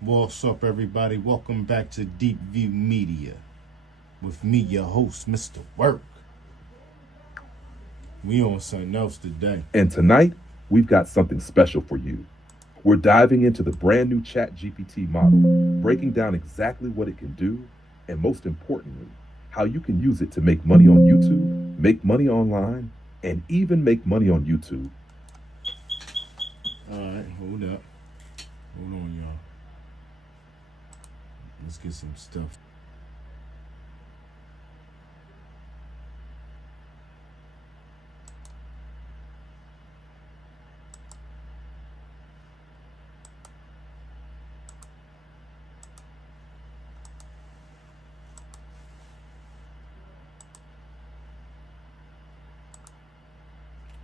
What's up, everybody? Welcome back to DEEPVIEW Media with me, your host, Mr. Work. We on something else today. And tonight, we've got something special for you. We're diving into the brand new ChatGPT model, breaking down exactly what it can do, and most importantly, how you can use it to make money on YouTube, make money online, and even make money on YouTube. All right, hold up. Hold on, y'all. Let's get some stuff.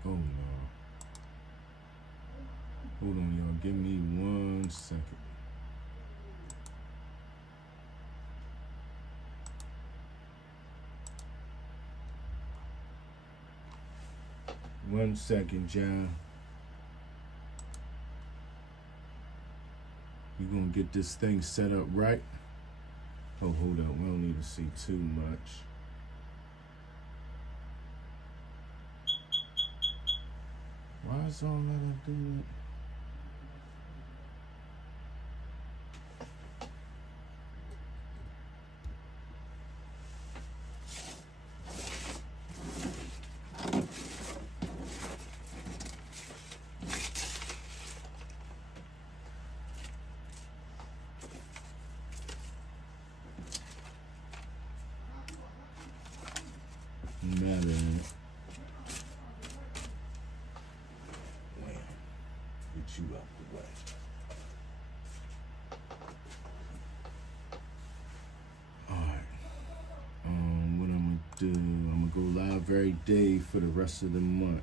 Oh, no. Hold on, y'all. Give me 1 second. One second, John. We're going to get this thing set up right. Oh, hold up. We don't need to see too much. Why is all that I do it? Matter. Wham. Get you out the way. Alright. What I'm gonna do, I'm gonna go live every day for the rest of the month.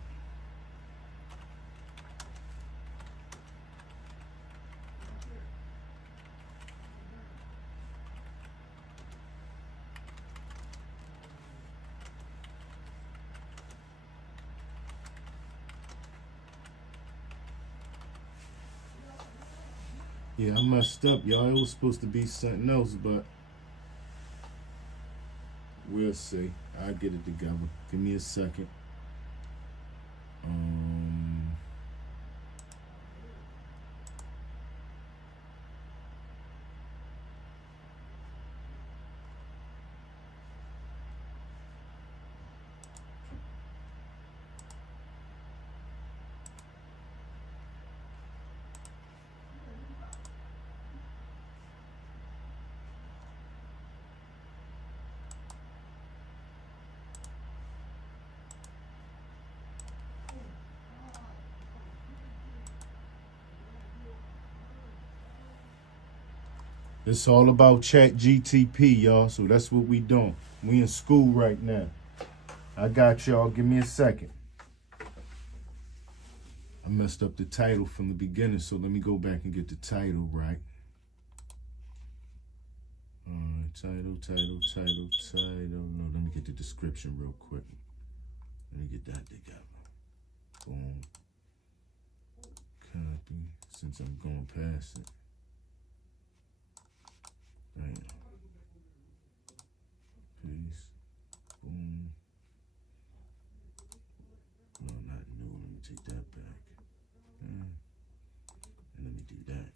Yeah, I messed up, y'all. It was supposed to be something else, but we'll see. I'll get it together. Give me a second. It's all about ChatGPT, y'all. So that's what we doing. We in school right now. I got y'all. Give me a second. I messed up the title from the beginning, so let me go back and get the title right. Title. No, let me get the description real quick. Let me get that together. Boom. Copy, since I'm going past it. Damn. Peace. Boom. No, not new. Let me take that back. And let me do that.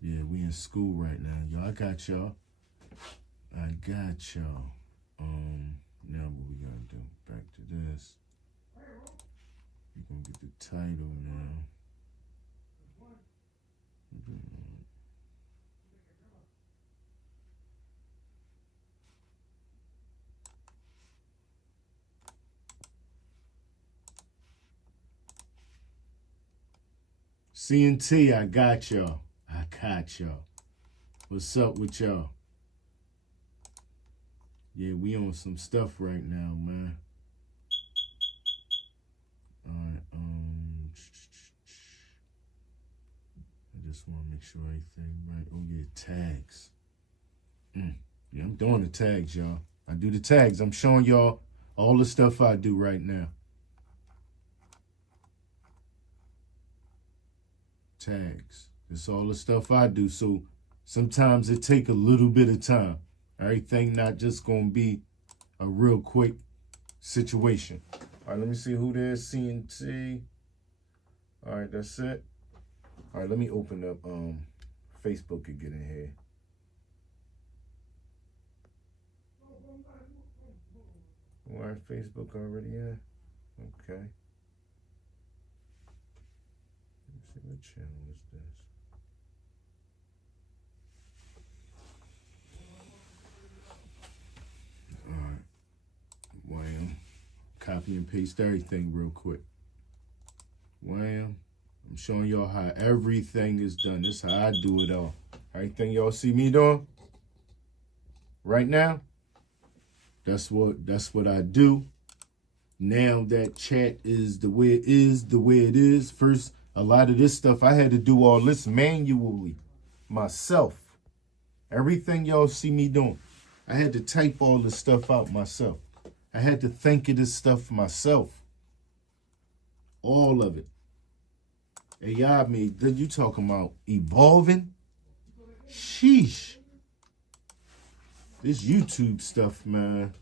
Yeah, we in school right now, y'all. I got y'all. Now what we gotta do? Back to this. We're gonna get the title now. CNT, I got y'all. What's up with y'all? Yeah, we on some stuff right now, man. Alright, I just want to make sure everything right. Oh yeah, tags. Yeah, I'm doing the tags, y'all. I do the tags. I'm showing y'all all the stuff I do right now. Tags. It's all the stuff I do. So Sometimes it take a little bit of time. Everything not just gonna be a real quick situation. All right, let me see who there's. CNT. All right, that's it. All right, let me open up Facebook and get in here. All right, Facebook already in. Okay. Let's see, what channel is this? All right. Wham. Copy and paste everything real quick. Wham. I'm showing y'all how everything is done. This is how I do it all. Everything y'all see me doing right now, that's what I do. Now that chat is the way it is. First, a lot of this stuff I had to do all this manually myself. Everything y'all see me doing, I had to type all this stuff out myself. I had to think of this stuff myself. All of it. AI made, you talking about evolving? Sheesh. This YouTube stuff, man.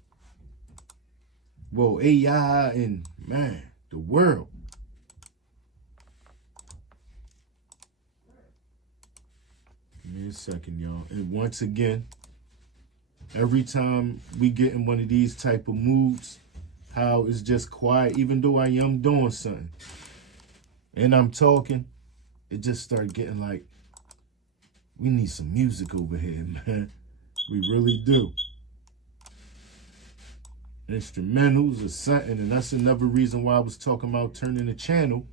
Well, AI and, man, the world. Give me a second, y'all. And once again, every time we get in one of these type of moods, how it's just quiet, even though I am doing something and I'm talking, it just started getting like, we need some music over here, man. We really do. Instrumentals or something, and that's another reason why I was talking about turning the channel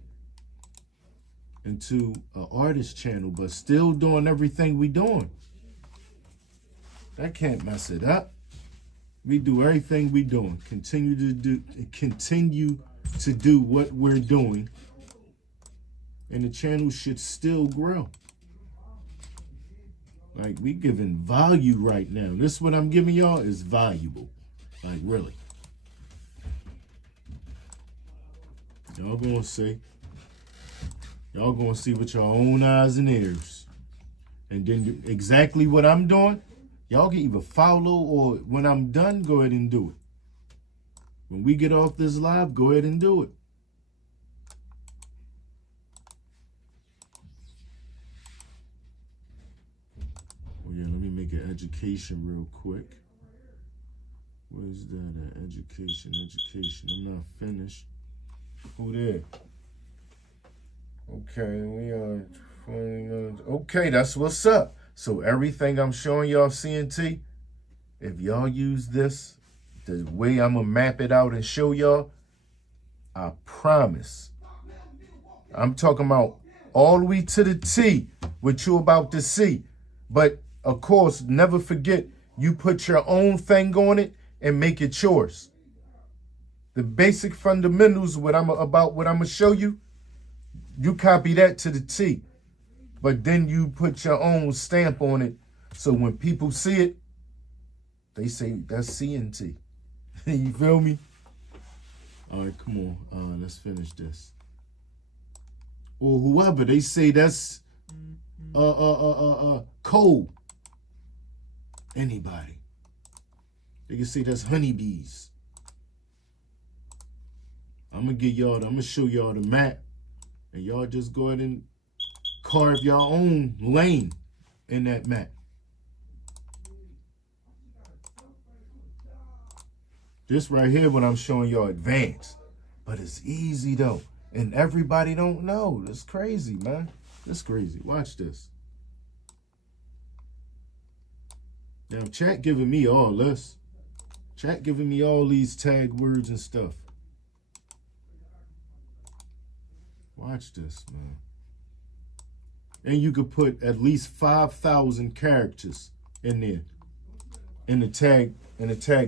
into an artist channel, but still doing everything we doing. That can't mess it up. We do everything we doing. Continue to do what we're doing, and the channel should still grow. Like, we giving value right now. This what I'm giving y'all is valuable. Like, really. Y'all gonna see. Y'all gonna see with your own eyes and ears. And then exactly what I'm doing, y'all can either follow, or when I'm done, go ahead and do it. When we get off this live, go ahead and do it. Oh yeah, let me make an education real quick. Where's that at? Education. I'm not finished. Who there? Okay, we are 20 minutes. Okay, that's what's up. So everything I'm showing y'all CNT, if y'all use this, the way I'm going to map it out and show y'all, I promise. I'm talking about all the way to the T, what you about to see. But, of course, never forget, you put your own thing on it and make it yours. The basic fundamentals, what I'm going to show you, you copy that to the T. But then you put your own stamp on it, so when people see it, they say, that's CNT. You feel me? All right, come on. Let's finish this. Or whoever, they say that's cold. Anybody. They can say that's honeybees. I'm gonna show y'all the map, and y'all just go ahead and carve your own lane in that map. This right here, what I'm showing y'all advanced, but it's easy though, and everybody don't know. It's crazy, man. It's crazy. Watch this. Now, chat giving me all this. Chat giving me all these tag words and stuff. Watch this, man. And you could put at least 5,000 characters in there, in the tag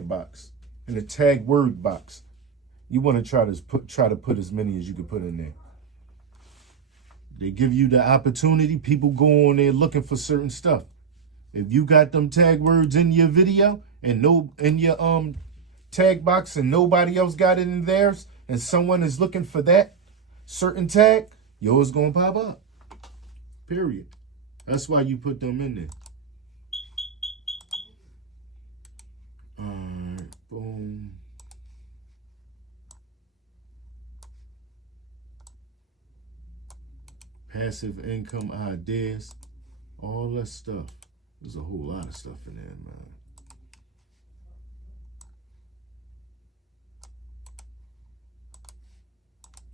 box, in the tag word box. You want to try to put as many as you can put in there. They give you the opportunity. People go on there looking for certain stuff. If you got them tag words in your video and in your tag box and nobody else got it in theirs, and someone is looking for that certain tag, yours gonna pop up. Period. That's why you put them in there. passive income ideas, all that stuff. There's a whole lot of stuff in there, man.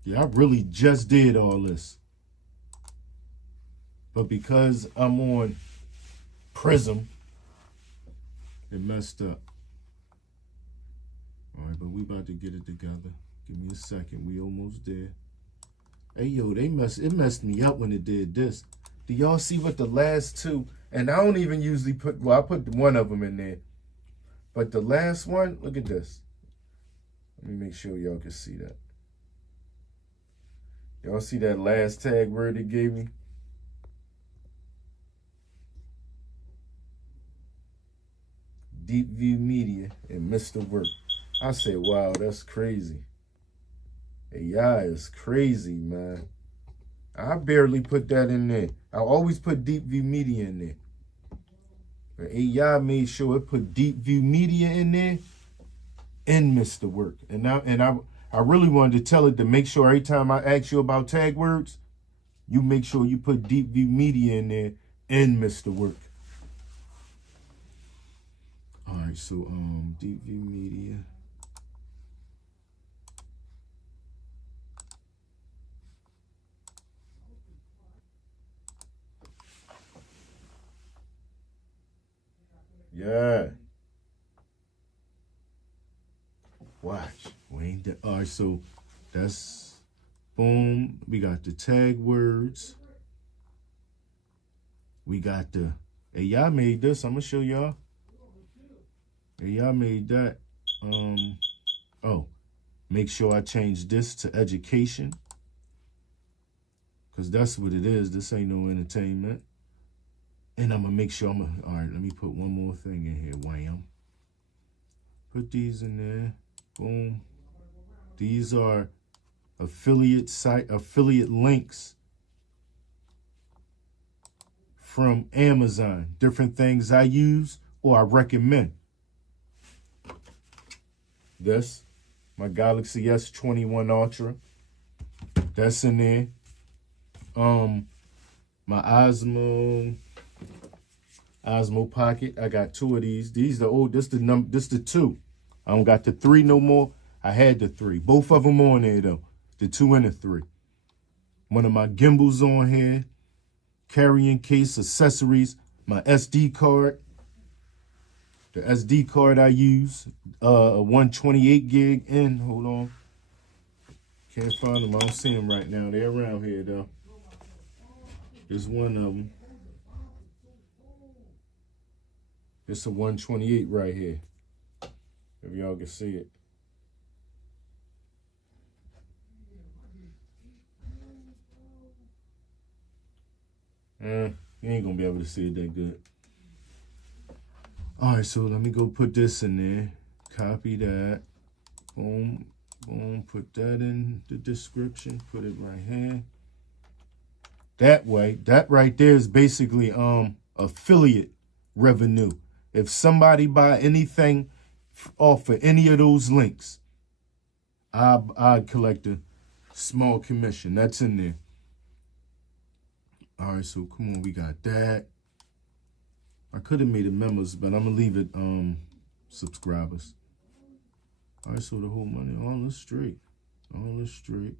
Yeah, I really just did all this. But because I'm on Prism, it messed up. All right, but we about to get it together. Give me a second. We almost there. Hey, yo, it messed me up when it did this. Do y'all see what the last two, and I don't even usually put, well, I put one of them in there. But the last one, look at this. Let me make sure y'all can see that. Y'all see that last tag word it gave me? DEEPVIEW Media and Mr. Work. I said, wow, that's crazy. AI is crazy, man. I barely put that in there. I always put DEEPVIEW Media in there. But AI made sure it put DEEPVIEW Media in there and Mr. Work. And I really wanted to tell it to make sure every time I ask you about tag words, you make sure you put DEEPVIEW Media in there and Mr. Work. All right, so DEEPVIEW Media. Yeah. Watch. We ain't that. All right, so that's boom. We got the tag words. We got the. Hey, y'all made this. I'm gonna show y'all. Hey, y'all made that. Oh, make sure I change this to education. Cause that's what it is. This ain't no entertainment. And I'm gonna make sure all right, let me put one more thing in here. Wham. Put these in there. Boom. These are affiliate links from Amazon. Different things I use or I recommend. This, my Galaxy S21 Ultra. That's in there. My Osmo Pocket. I got two of these. These the old. This the two. I don't got the three no more. I had the three. Both of them on there though. The two and the three. One of my gimbals on here. Carrying case accessories. My SD card. The SD card I use. A 128 gig in. Hold on. Can't find them. I don't see them right now. They're around here though. There's one of them. It's a 128 right here. If y'all can see it. You ain't gonna be able to see it that good. All right, so let me go put this in there. Copy that. Boom, boom. Put that in the description. Put it right here. That way, that right there is basically affiliate revenue. If somebody buy anything off of any of those links, I'd collect a small commission. That's in there. All right, so come on, we got that. I could have made it members, but I'm gonna leave it subscribers. All right, so the whole money, all is straight. All is straight.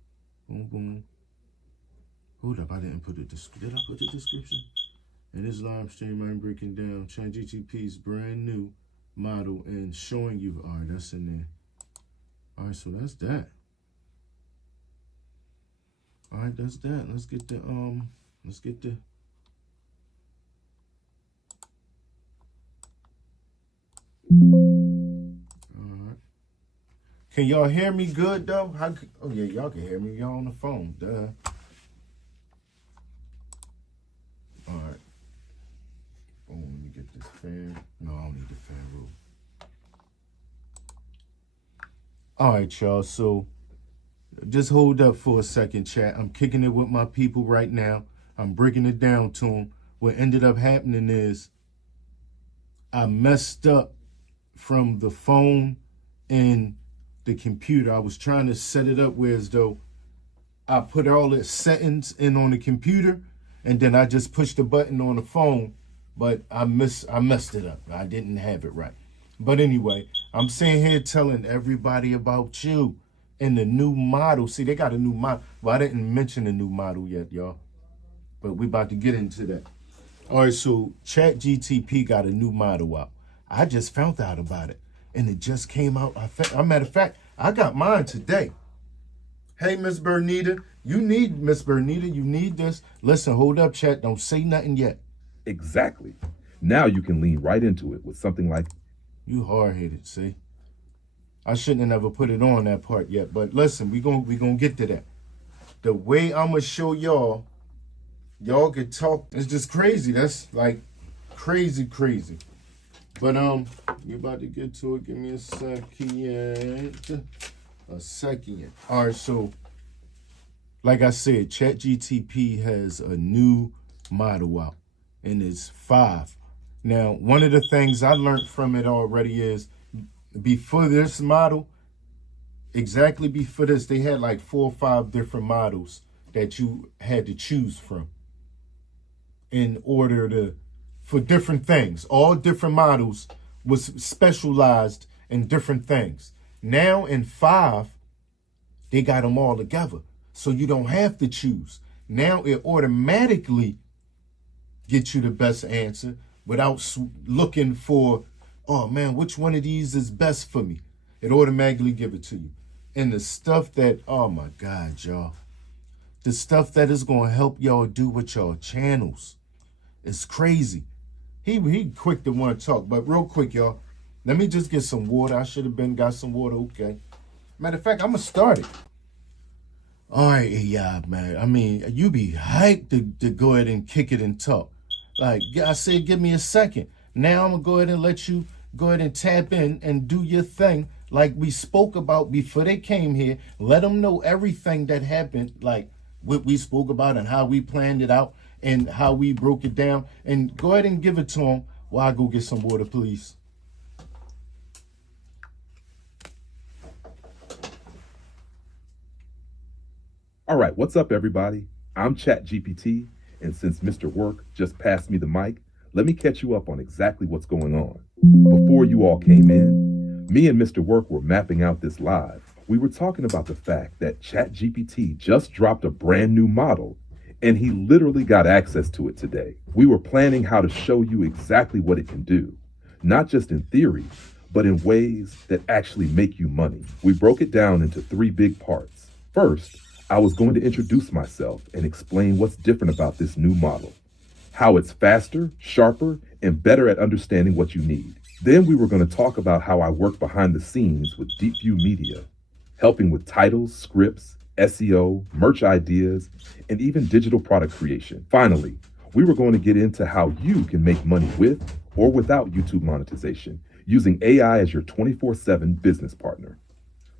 Boom, boom. Hold up, I didn't put it. Did I put the description? In this live stream, I'm breaking down ChatGPT's brand new model and showing you. All right, that's in there. All right, so that's that. All right, that's that. Let's get the All right. Can y'all hear me good though? Oh yeah, y'all can hear me. Y'all on the phone. Duh. All right. Oh, let me get this fan. No, I don't need the fan rule. All right, y'all. So just hold up for a second, chat. I'm kicking it with my people right now. I'm breaking it down to them. What ended up happening is I messed up from the phone and the computer. I was trying to set it up where as though I put all the settings in on the computer, and then I just pushed the button on the phone, but I messed it up. I didn't have it right. But anyway, I'm sitting here telling everybody about you and the new model. See, they got a new model. Well, I didn't mention the new model yet, y'all, but we about to get into that. All right, so ChatGPT got a new model out. I just found out about it, and it just came out. Matter of fact, I got mine today. Hey, Miss Bernita, you need this. Listen, hold up, chat. Don't say nothing yet. Exactly. Now you can lean right into it with something like, You hard-headed, see? I shouldn't have never put it on that part yet, but listen, we gonna get to that. The way I'm gonna show y'all can talk. It's just crazy. That's like crazy. But we about to get to it. Give me a second. All right, so like I said, ChatGPT has a new model out, and it's 5. Now, one of the things I learned from it already is before this model, exactly before this, they had like 4 or 5 different models that you had to choose from in order for different things. All different models was specialized in different things. Now in 5, they got them all together. So you don't have to choose. Now it automatically gets you the best answer without looking for, oh man, which one of these is best for me? It automatically give it to you. And the stuff that, oh my God, y'all. The stuff that is going to help y'all do with y'all channels is crazy. He quick to want to talk, but real quick, y'all. Let me just get some water. I should have got some water, okay. Matter of fact, I'm going to start it. All right, yeah, man. I mean, you be hyped to go ahead and kick it and talk. Like I said, give me a second. Now I'm going to go ahead and let you go ahead and tap in and do your thing like we spoke about before they came here. Let them know everything that happened, like what we spoke about and how we planned it out and how we broke it down. And go ahead and give it to them while I go get some water, please. all right, what's up, everybody? I'm ChatGPT, and since Mr. Work just passed me the mic, let me catch you up on exactly what's going on. Before you all came in, me and Mr. Work were mapping out this live. We were talking about the fact that ChatGPT just dropped a brand new model, and he literally got access to it today. We were planning how to show you exactly what it can do, not just in theory, but in ways that actually make you money. We broke it down into 3 big parts. First, I was going to introduce myself and explain what's different about this new model, how it's faster, sharper, and better at understanding what you need. Then we were going to talk about how I work behind the scenes with DEEPVIEW Media, helping with titles, scripts, SEO, merch ideas, and even digital product creation. Finally, we were going to get into how you can make money with or without YouTube monetization, using AI as your 24/7 business partner.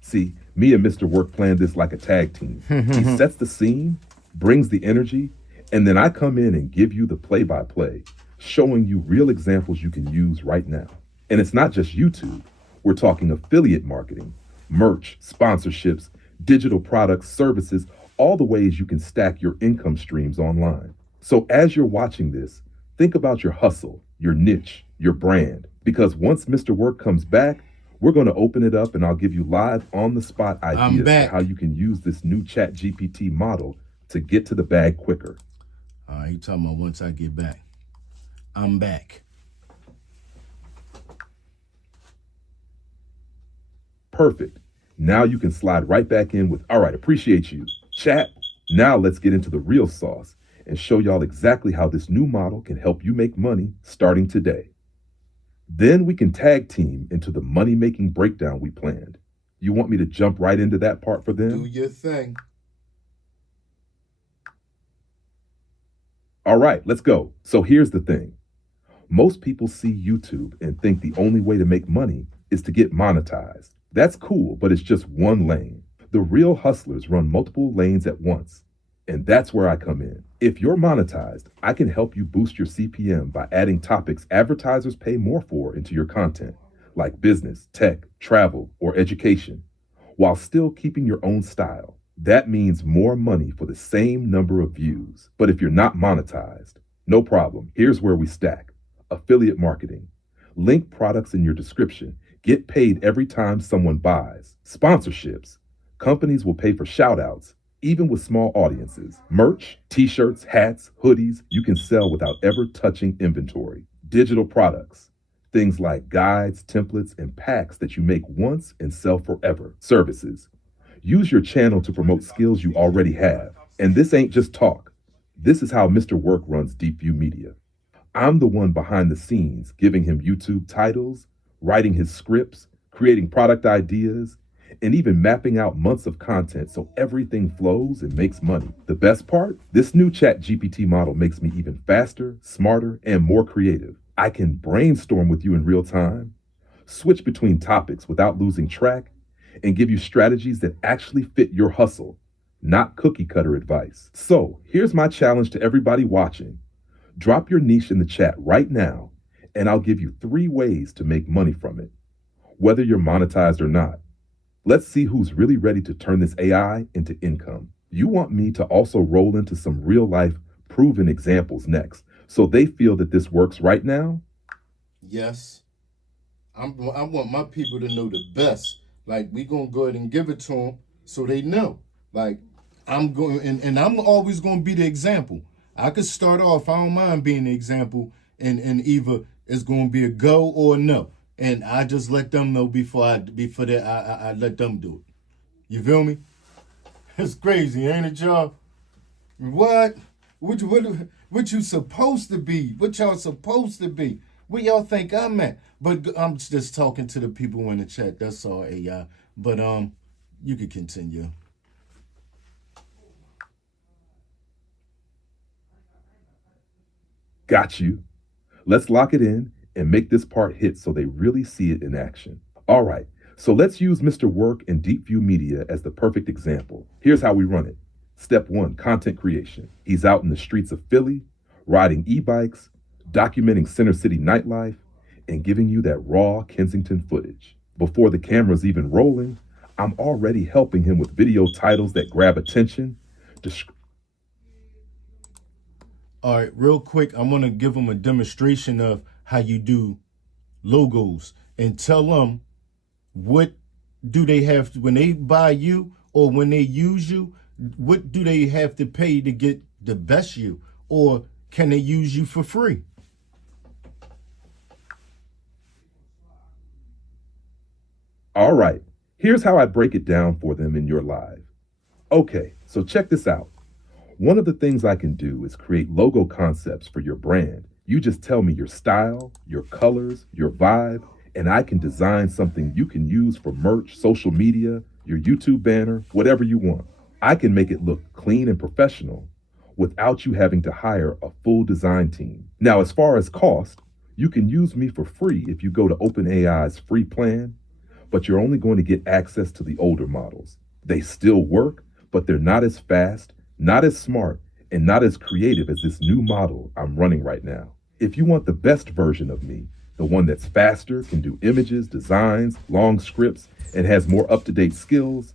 See, me and Mr. Work planned this like a tag team. He sets the scene, brings the energy, and then I come in and give you the play-by-play, showing you real examples you can use right now. And it's not just YouTube. We're talking affiliate marketing, merch, sponsorships, digital products, services, all the ways you can stack your income streams online. So as you're watching this, think about your hustle, your niche, your brand, because once Mr. Work comes back, we're going to open it up and I'll give you live on-the-spot ideas for how you can use this new ChatGPT model to get to the bag quicker. All right, you talking about once I get back. I'm back. Perfect. Now you can slide right back in with, all right, appreciate you. Chat, now let's get into the real sauce and show y'all exactly how this new model can help you make money starting today. Then we can tag team into the money-making breakdown we planned. You want me to jump right into that part for them? Do your thing. All right, let's go. So here's the thing. Most people see YouTube and think the only way to make money is to get monetized. That's cool, but it's just one lane. The real hustlers run multiple lanes at once. And that's where I come in. If you're monetized, I can help you boost your CPM by adding topics advertisers pay more for into your content, like business, tech, travel, or education, while still keeping your own style. That means more money for the same number of views. But if you're not monetized, no problem. Here's where we stack. Affiliate marketing. Link products in your description. Get paid every time someone buys. Sponsorships. Companies will pay for shoutouts, even with small audiences. Merch, t-shirts, hats, hoodies, you can sell without ever touching inventory. Digital products. Things like guides, templates, and packs that you make once and sell forever. Services. Use your channel to promote skills you already have. And this ain't just talk. This is how Mr. Work runs DeepView Media. I'm the one behind the scenes, giving him YouTube titles, writing his scripts, creating product ideas, and even mapping out months of content so everything flows and makes money. The best part? This new ChatGPT model makes me even faster, smarter, and more creative. I can brainstorm with you in real time, switch between topics without losing track, and give you strategies that actually fit your hustle, not cookie cutter advice. So here's my challenge to everybody watching. Drop your niche in the chat right now, and I'll give you 3 ways to make money from it, whether you're monetized or not. Let's see who's really ready to turn this AI into income. You want me to also roll into some real life proven examples next, so they feel that this works right now? Yes. I want my people to know the best. Like, we gonna go ahead and give it to them so they know. Like, I'm going, and I'm always gonna be the example. I could start off, I don't mind being the example, and either it's gonna be a go or a no. And I just let them know before I let them do it. You feel me? It's crazy, ain't it, y'all? What? What you supposed to be? What y'all supposed to be? Where y'all think I'm at? But I'm just talking to the people in the chat. That's all, AI. But you could continue. Got you. Let's lock it in and make this part hit so they really see it in action. All right, so let's use Mr. Work and DeepView Media as the perfect example. Here's how we run it. Step 1, content creation. He's out in the streets of Philly, riding e-bikes, documenting Center City nightlife, and giving you that raw Kensington footage. Before the camera's even rolling, I'm already helping him with video titles that grab attention. All right, real quick, I'm going to give them a demonstration of how you do logos and tell them what do they have to, when they buy you or when they use you, what do they have to pay to get the best you, or can they use you for free? All right, here's how I break it down for them in your live. Okay, so check this out. One of the things I can do is create logo concepts for your brand. You just tell me your style, your colors, your vibe, and I can design something you can use for merch, social media, your YouTube banner, whatever you want. I can make it look clean and professional without you having to hire a full design team. Now, as far as cost, you can use me for free if you go to OpenAI's free plan, but you're only going to get access to the older models. They still work, but they're not as fast, not as smart, and not as creative as this new model I'm running right now. If you want the best version of me, the one that's faster, can do images, designs, long scripts, and has more up-to-date skills,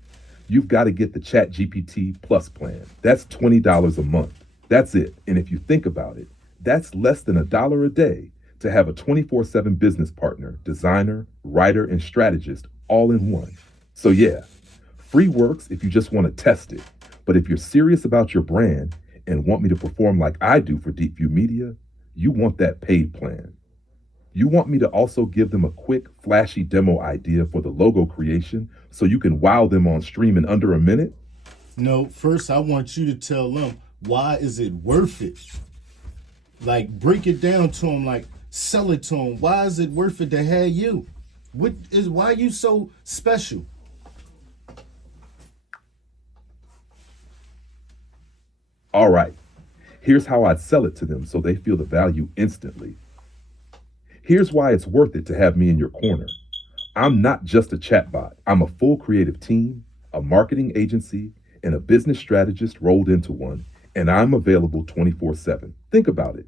you've got to get the ChatGPT Plus plan. That's $20 a month. That's it. And if you think about it, that's less than $1 a day to have a 24/7 business partner, designer, writer, and strategist all in one. So yeah, free works if you just want to test it. But if you're serious about your brand and want me to perform like I do for DeepView Media, you want that paid plan. You want me to also give them a quick, flashy demo idea for the logo creation so you can wow them on stream in under a minute? No, first I want you to tell them, why is it worth it? Like, break it down to them, like, sell it to them. Why is it worth it to have you? Why are you so special? All right, here's how I'd sell it to them so they feel the value instantly. Here's why it's worth it to have me in your corner. I'm not just a chatbot. I'm a full creative team, a marketing agency, and a business strategist rolled into one, and I'm available 24/7. Think about it.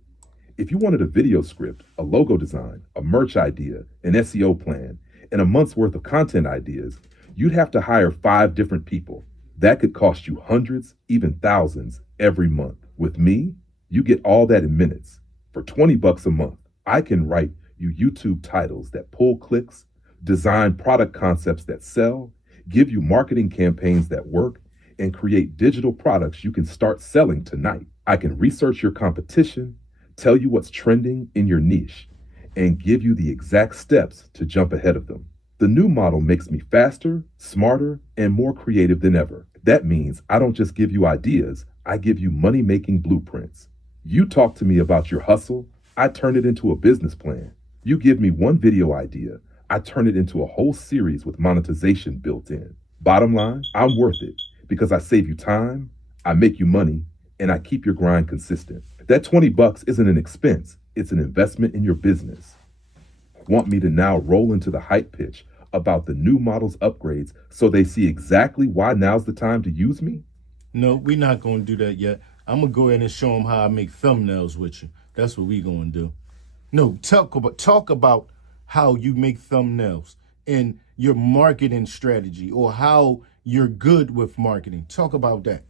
If you wanted a video script, a logo design, a merch idea, an SEO plan, and a month's worth of content ideas, you'd have to hire 5 different people. That could cost you hundreds, even thousands every month. With me, you get all that in minutes. For 20 bucks a month, I can write you YouTube titles that pull clicks, design product concepts that sell, give you marketing campaigns that work, and create digital products you can start selling tonight. I can research your competition, tell you what's trending in your niche, and give you the exact steps to jump ahead of them. The new model makes me faster, smarter, and more creative than ever. That means I don't just give you ideas, I give you money making blueprints. You talk to me about your hustle, I turn it into a business plan. You give me one video idea, I turn it into a whole series with monetization built in. Bottom line, I'm worth it because I save you time, I make you money, and I keep your grind consistent. That 20 bucks isn't an expense, it's an investment in your business. Want me to now roll into the hype pitch about the new model's upgrades so they see exactly why now's the time to use me? No, we're not going to do that yet. I'm going to go ahead and show them how I make thumbnails with you. That's what we're going to do. No, talk about how you make thumbnails and your marketing strategy, or how you're good with marketing. Talk about that.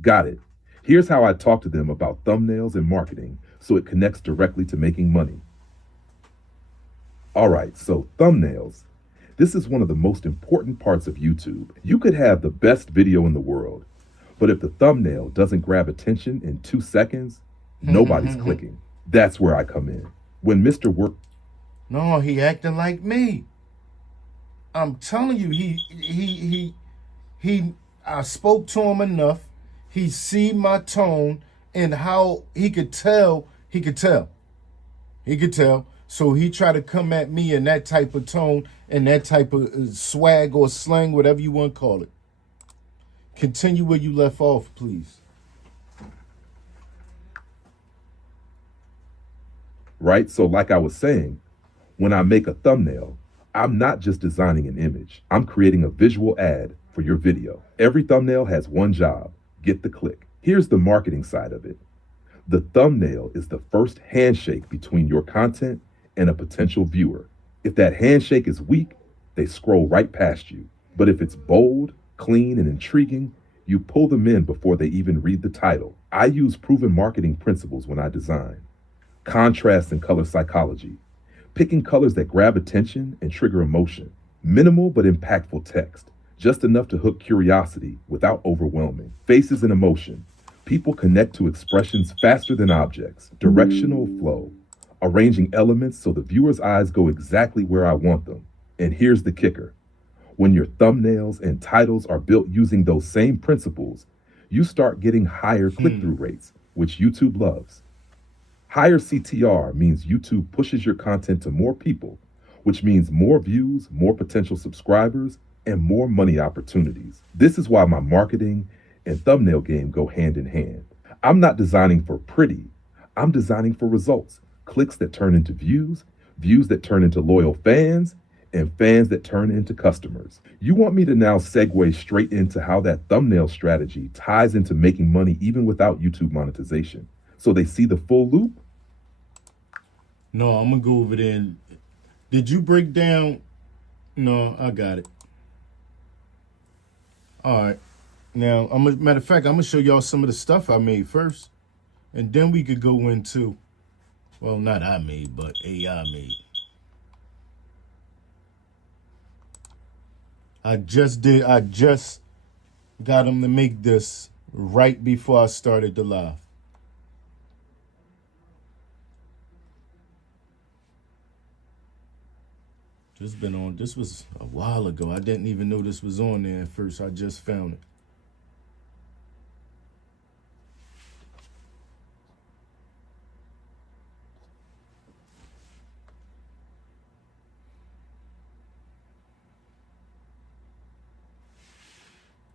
Got it. Here's how I talk to them about thumbnails and marketing so it connects directly to making money. All right, so thumbnails. This is one of the most important parts of YouTube. You could have the best video in the world, but if the thumbnail doesn't grab attention in 2 seconds, nobody's clicking. That's where I come in. When Mr. Work No, he acting like me. I'm telling you, he I spoke to him enough. He see my tone and how he could tell. So he tried to come at me in that type of tone and that type of swag or slang, whatever you want to call it. Continue where you left off, please. right? So, like I was saying, when I make a thumbnail, I'm not just designing an image, I'm creating a visual ad for your video. Every thumbnail has one job: get the click. Here's the marketing side of it. The thumbnail is the first handshake between your content and a potential viewer. If that handshake is weak, they scroll right past you. But if it's bold, clean, and intriguing, you pull them in before they even read the title. I use proven marketing principles when I design: contrast and color psychology, picking colors that grab attention and trigger emotion, minimal but impactful text, just enough to hook curiosity without overwhelming, faces and emotion. People connect to expressions faster than objects, directional flow, arranging elements so the viewer's eyes go exactly where I want them. And here's the kicker: when your thumbnails and titles are built using those same principles, you start getting higher click-through rates, which YouTube loves. Higher CTR means YouTube pushes your content to more people, which means more views, more potential subscribers, and more money opportunities. This is why my marketing and thumbnail game go hand in hand. I'm not designing for pretty, I'm designing for results: clicks that turn into views, views that turn into loyal fans, and fans that turn into customers. You want me to now segue straight into how that thumbnail strategy ties into making money even without YouTube monetization, so they see the full loop? No, I'm going to go over there and... Did you break down? No, I got it. All right. Now, matter of fact, I'm going to show y'all some of the stuff I made first. And then we could go into... Well, not I made, but AI made. I just got him to make this right before I started the live. This was a while ago. I didn't even know this was on there at first. I just found it.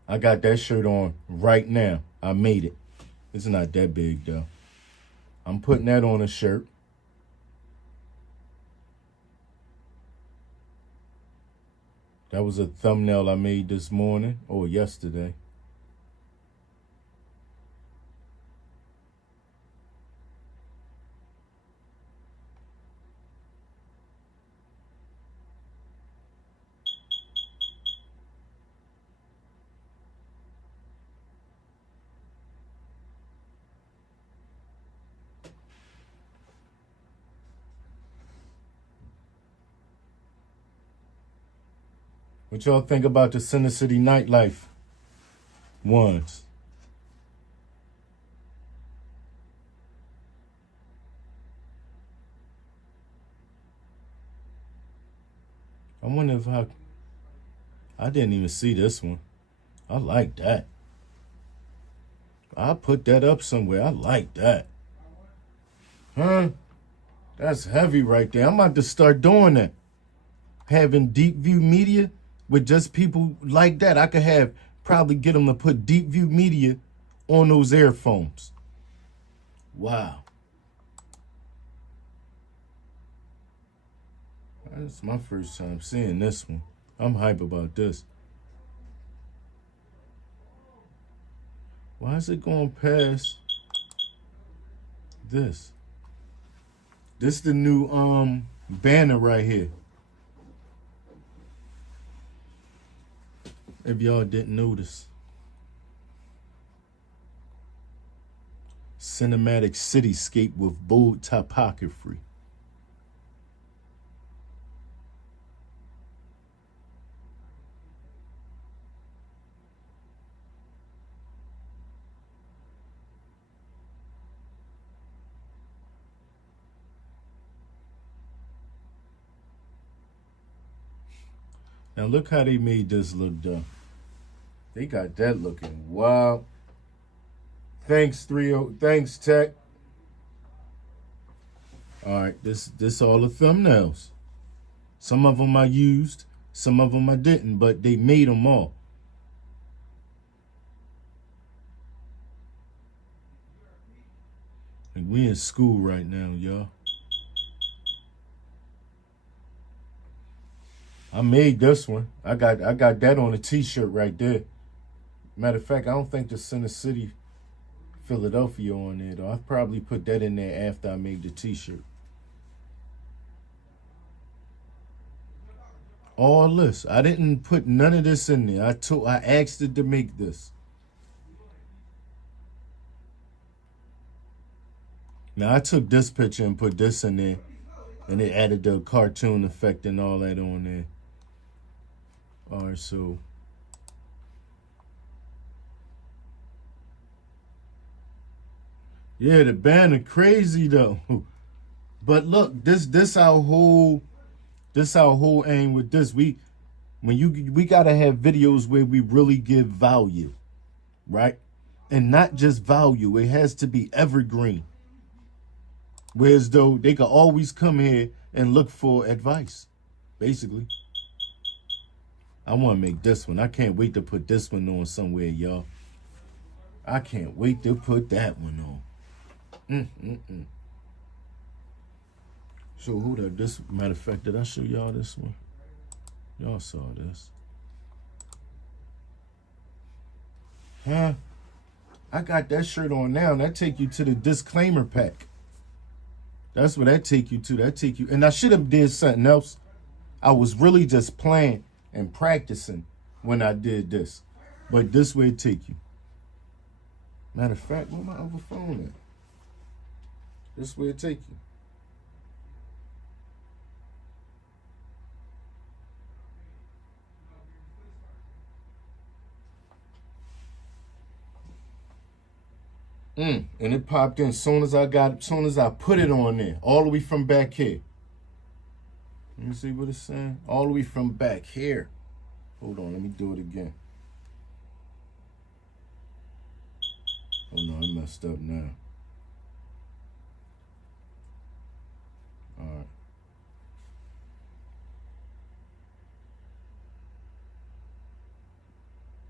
I got that shirt on right now. I made it. It's not that big though. I'm putting that on a shirt. That was a thumbnail I made this morning or yesterday. What y'all think about the Center City nightlife ones? I wonder if I didn't even see this one. I like that. I'll put that up somewhere. I like that. Huh? That's heavy right there. I'm about to start doing that. Having DeepView Media with just people like that. I could probably get them to put DeepView Media on those earphones. Wow. That's my first time seeing this one. I'm hype about this. Why is it going past this? This the new banner right here. If y'all didn't notice. Cinematic cityscape with bold topography. Now look how they made this look dumb. They got that looking wild. Thanks, 30. Thanks, Tech. All right, this all the thumbnails. Some of them I used, some of them I didn't, but they made them all. And we in school right now, y'all. I made this one. I got that on a t-shirt right there. Matter of fact, I don't think the Center City Philadelphia on there though. I probably put that in there after I made the t-shirt. All this. I didn't put none of this in there. I asked it to make this. Now I took this picture and put this in there, and it added the cartoon effect and all that on there. All right, so yeah, the banner crazy though. But look, this our whole aim with this. We gotta have videos where we really give value, right? And not just value. It has to be evergreen. Whereas though they could always come here and look for advice, basically. I want to make this one. I can't wait to put this one on somewhere, y'all. I can't wait to put that one on. So who that? This matter of fact, did I show y'all this one? Y'all saw this. Huh? I got that shirt on now, and that take you to the disclaimer pack. That's what that take you to. That take you, and I should have did something else. I was really just playing and practicing when I did this. But this way it take you. Matter of fact, where my other phone at? This way it take you. And it popped in soon as I put it on there, all the way from back here. Let me see what it's saying. All the way from back here. Hold on, let me do it again. Oh no, I messed up now. All right.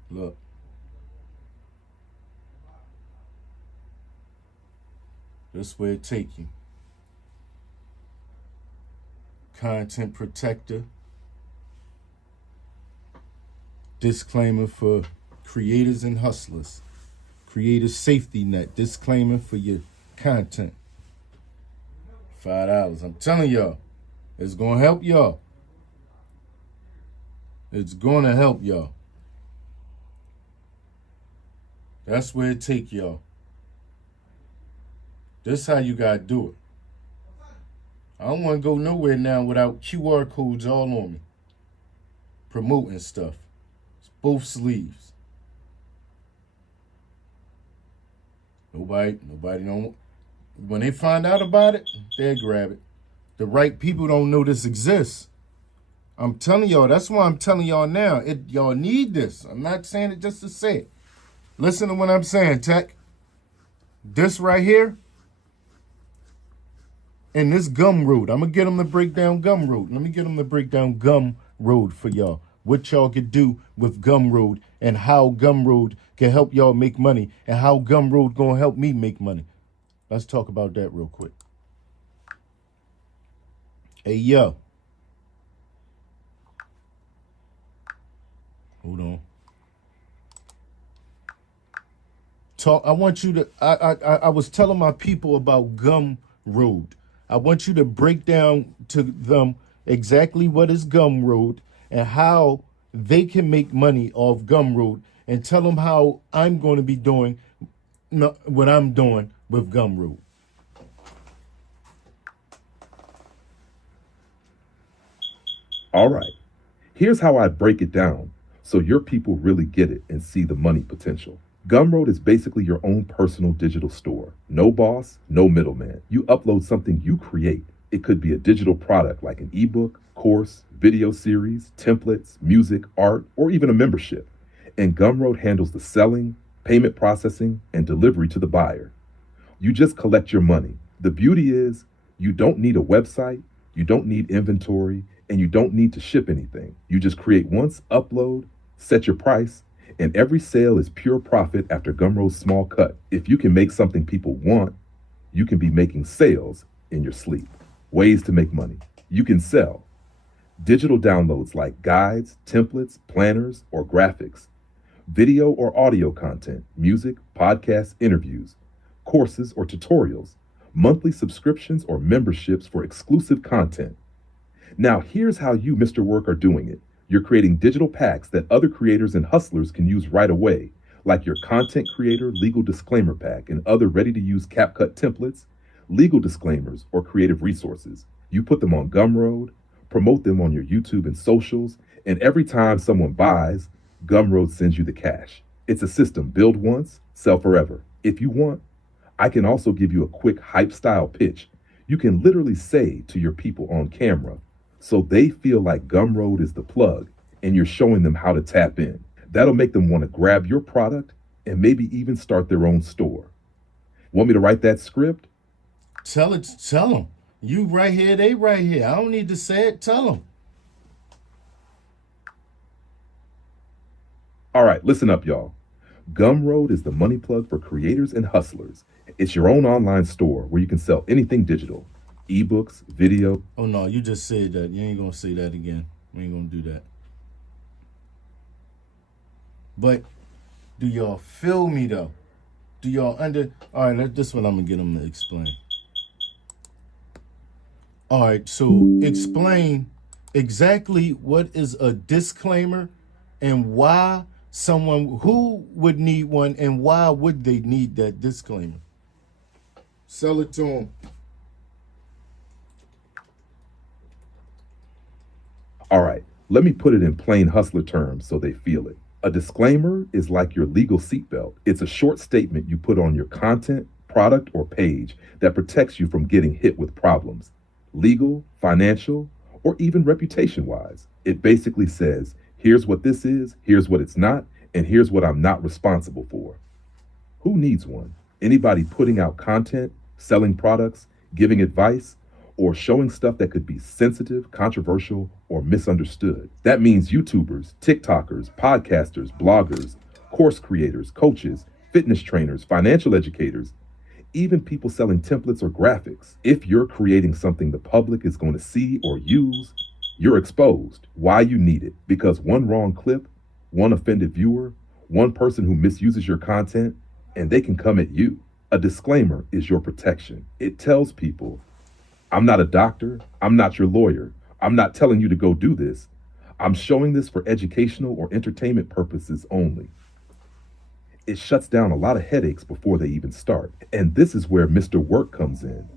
Look. This way it take you. Content protector. Disclaimer for creators and hustlers. Creator safety net. Disclaimer for your content. $5. I'm telling y'all, it's gonna help y'all. It's gonna help y'all. That's where it take y'all. This how you gotta do it. I don't want to go nowhere now without QR codes all on me. promoting stuff. It's both sleeves. Nobody don't. When they find out about it, they'll grab it. The right people don't know this exists. I'm telling y'all, that's why I'm telling y'all now. Y'all need this. I'm not saying it just to say it. Listen to what I'm saying, Tech. This right here, and this Gumroad. I'm going to get them to break down Gumroad. Let me get them to break down Gumroad for y'all. What y'all could do with Gumroad and how Gumroad can help y'all make money and how Gumroad going to help me make money. Let's talk about that real quick. Hey, yo. Hold on. I want you to, I was telling my people about Gumroad. I want you to break down to them exactly what is Gumroad and how they can make money off Gumroad, and tell them how I'm going to be doing what I'm doing with Gumroad. All right, here's how I break it down so your people really get it and see the money potential. Gumroad is basically your own personal digital store. No boss, no middleman. You upload something you create. It could be a digital product like an ebook, course, video series, templates, music, art, or even a membership. And Gumroad handles the selling, payment processing, and delivery to the buyer. You just collect your money. The beauty is you don't need a website, you don't need inventory, and you don't need to ship anything. You just create once, upload, set your price, and every sale is pure profit after Gumroad's small cut. If you can make something people want, you can be making sales in your sleep. Ways to make money. You can sell digital downloads like guides, templates, planners, or graphics, video or audio content, music, podcasts, interviews, courses or tutorials, monthly subscriptions or memberships for exclusive content. Now, here's how you, Mr. Work, are doing it. You're creating digital packs that other creators and hustlers can use right away, like your content creator legal disclaimer pack and other ready-to-use CapCut templates, legal disclaimers, or creative resources. You put them on Gumroad, promote them on your YouTube and socials, and every time someone buys, Gumroad sends you the cash. It's a system. Build once, sell forever. If you want, I can also give you a quick hype-style pitch. You can literally say to your people on camera, so they feel like Gumroad is the plug and you're showing them how to tap in. That'll make them want to grab your product and maybe even start their own store. Want me to write that script? Tell them. You right here, they right here. I don't need to say it. Tell them. All right, listen up, y'all. Gumroad is the money plug for creators and hustlers. It's your own online store where you can sell anything digital. Ebooks, video. Oh, no, you just said that. You ain't going to say that again. We ain't going to do that. But do y'all feel me, though? Do y'all all right, this is what I'm going to get them to explain. All right, so explain exactly what is a disclaimer and why who would need one and why would they need that disclaimer? Sell it to them. All right, let me put it in plain hustler terms so they feel it. A disclaimer is like your legal seatbelt. It's a short statement you put on your content, product, or page that protects you from getting hit with problems, legal, financial, or even reputation-wise. It basically says, here's what this is, here's what it's not, and here's what I'm not responsible for. Who needs one? Anybody putting out content, selling products, giving advice, or showing stuff that could be sensitive, controversial, or misunderstood. That means YouTubers, TikTokers, podcasters, bloggers, course creators, coaches, fitness trainers, financial educators, even people selling templates or graphics. If you're creating something the public is going to see or use, you're exposed. Why you need it? Because one wrong clip, one offended viewer, one person who misuses your content, and they can come at you. A disclaimer is your protection. It tells people, I'm not a doctor, I'm not your lawyer, I'm not telling you to go do this. I'm showing this for educational or entertainment purposes only. It shuts down a lot of headaches before they even start. And this is where Mr. Work comes in.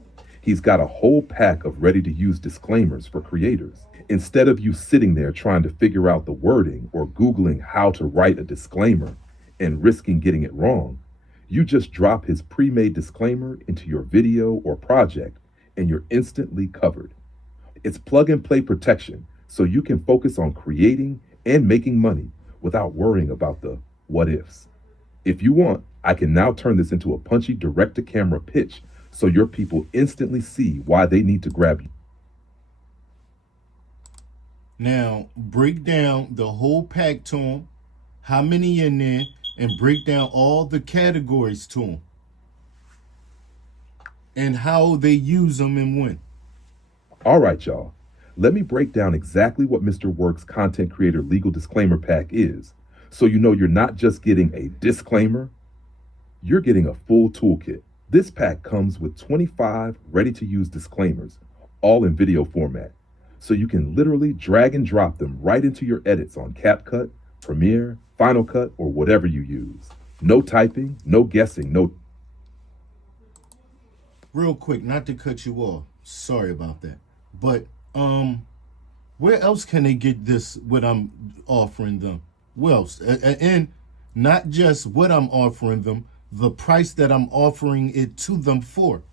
He's got a whole pack of ready-to-use disclaimers for creators. Instead of you sitting there trying to figure out the wording or Googling how to write a disclaimer and risking getting it wrong, you just drop his pre-made disclaimer into your video or project and you're instantly covered. It's plug-and-play protection so you can focus on creating and making money without worrying about the what-ifs. If you want, I can now turn this into a punchy direct-to-camera pitch so your people instantly see why they need to grab you. Now, break down the whole pack to them, how many in there, and break down all the categories to them, and how they use them and when. All right, y'all. Let me break down exactly what Mr. Work's Content Creator Legal Disclaimer Pack is, so you know you're not just getting a disclaimer, you're getting a full toolkit. This pack comes with 25 ready-to-use disclaimers, all in video format, so you can literally drag and drop them right into your edits on CapCut, Premiere, Final Cut, or whatever you use. No typing, no guessing, no... Real quick, not to cut you off, sorry about that, but where else can they get this, what I'm offering them? Where else? And not just what I'm offering them, the price that I'm offering it to them for.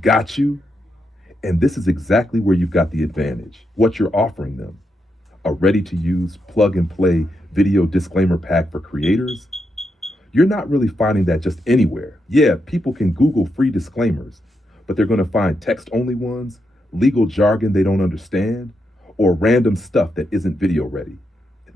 Got you? And this is exactly where you've got the advantage. What you're offering them. A ready-to-use, plug-and-play video disclaimer pack for creators. You're not really finding that just anywhere. Yeah, people can Google free disclaimers, but they're going to find text-only ones, legal jargon they don't understand, or random stuff that isn't video ready.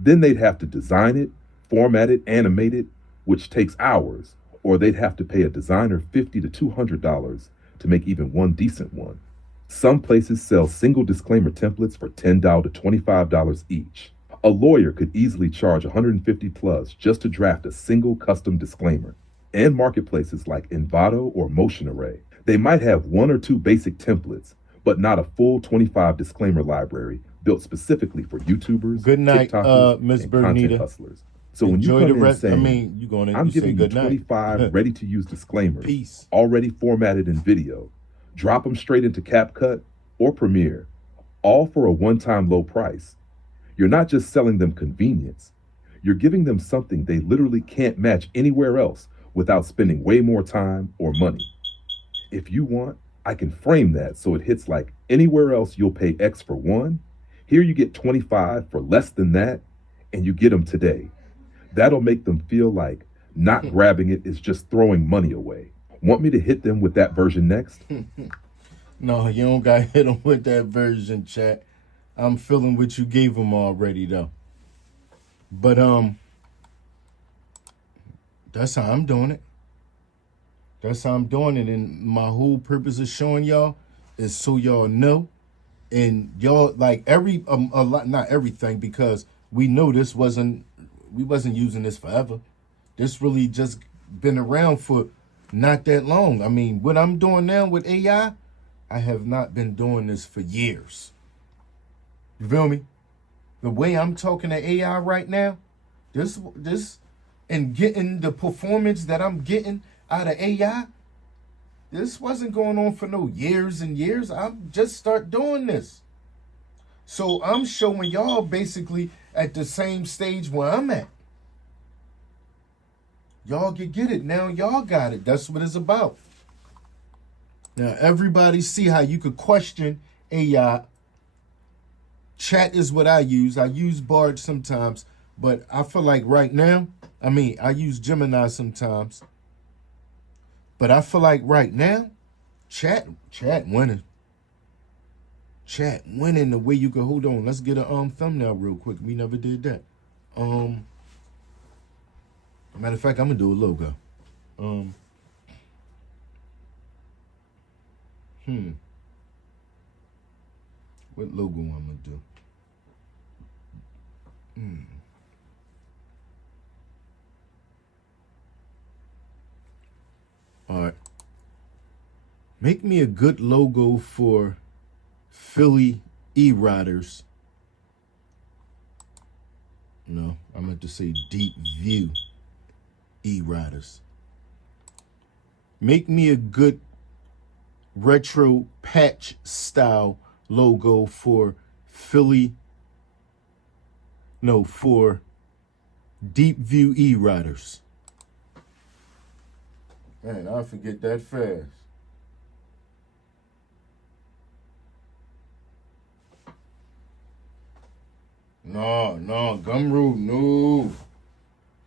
Then they'd have to design it, format it, animate it, which takes hours, or they'd have to pay a designer $50 to $200 to make even one decent one. Some places sell single disclaimer templates for $10 to $25 each. A lawyer could easily charge $150 plus just to draft a single custom disclaimer. And marketplaces like Envato or Motion Array, they might have one or two basic templates, but not a full 25 disclaimer library built specifically for YouTubers, Good night, TikTokers, Ms. and Bernita. content hustlers. So when Enjoy you come the in rest. saying, You going in, I'm you say giving you good night. 25 ready-to-use disclaimers, Peace. already formatted in video, drop them straight into CapCut or Premiere, all for a one-time low price. You're not just selling them convenience. You're giving them something they literally can't match anywhere else without spending way more time or money. If you want, I can frame that so it hits like anywhere else you'll pay X for one. Here you get 25 for less than that, and you get them today. That'll make them feel like not grabbing it is just throwing money away. Want me to hit them with that version next? No, you don't got to hit them with that version, chat. I'm feeling what you gave them already, though. But that's how I'm doing it. That's how I'm doing it. And my whole purpose of showing y'all is so y'all know. And y'all, like, a lot, not everything, because we know we wasn't using this forever. This really just been around for not that long. I mean, what I'm doing now with AI, I have not been doing this for years. You feel me? The way I'm talking to AI right now, this and getting the performance that I'm getting out of AI, this wasn't going on for no years and years. I just start doing this. So I'm showing y'all basically at the same stage where I'm at. Y'all can get it. Now y'all got it. That's what it's about. Now everybody see how you could question AI. Chat is what I use. I use Bard sometimes, but I feel like right now, I use Gemini sometimes. But I feel like right now, chat winning. Chat winning the way you can hold on. Let's get a thumbnail real quick. We never did that. Matter of fact, I'm gonna do a logo. What logo I'm gonna do? All right. Make me a good logo for Philly e-riders. No, I meant to say DEEPVIEW e-riders. Make me a good retro patch style logo for for DEEPVIEW e-riders. Man, I forget that fast. No, Gumroad, no.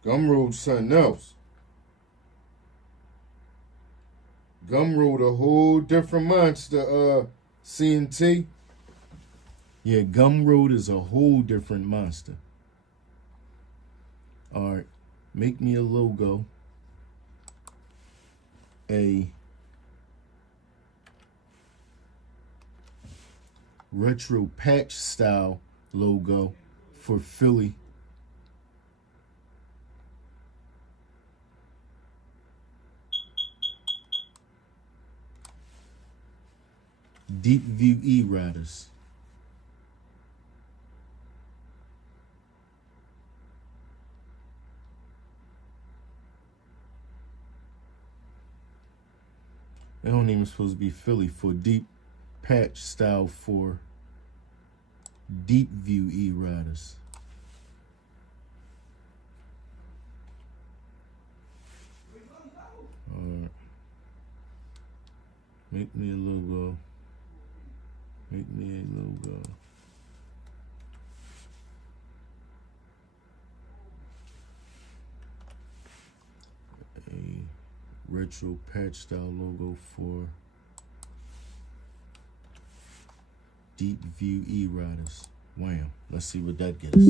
Gumroad something else. Gumroad a whole different monster, CNT. Yeah, Gumroad is a whole different monster. All right, make me a logo. A retro patch style logo for Philly. DEEPVIEW e-riders. They don't even supposed to be Philly for deep patch style for DEEPVIEW e-riders. Alright. Make me a logo. Make me a logo. A retro patch style logo for DEEPVIEW e-riders. Wham. Let's see what that gets us.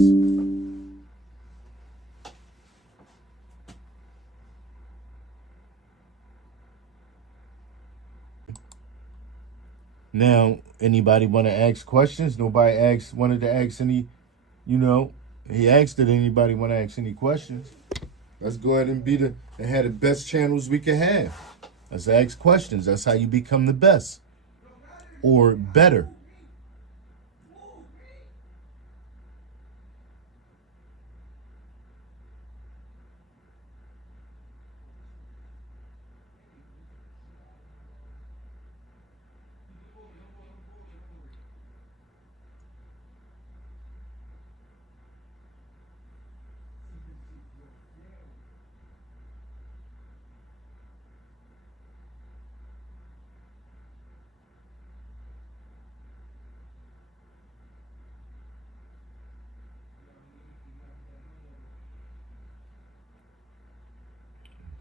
Now, anybody want to ask questions? Nobody wanted to ask any, he asked did anybody want to ask any questions. Let's go ahead and have the best channels we can have. Let's ask questions. That's how you become the best or better.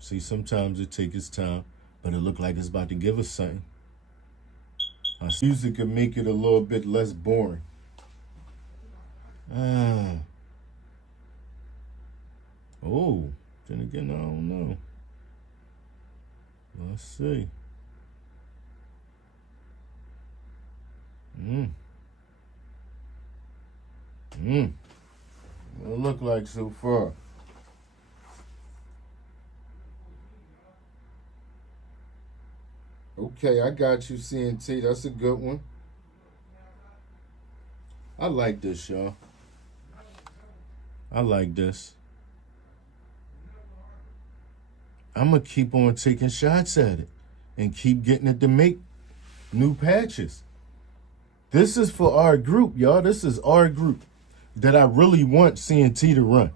See, sometimes it takes its time, but it look like it's about to give us something. Music can make it a little bit less boring. Oh, then again, I don't know. Let's see. What it look like so far? Okay, I got you, CNT. That's a good one. I like this, y'all. I like this. I'm going to keep on taking shots at it and keep getting it to make new patches. This is for our group, y'all. This is our group that I really want CNT to run.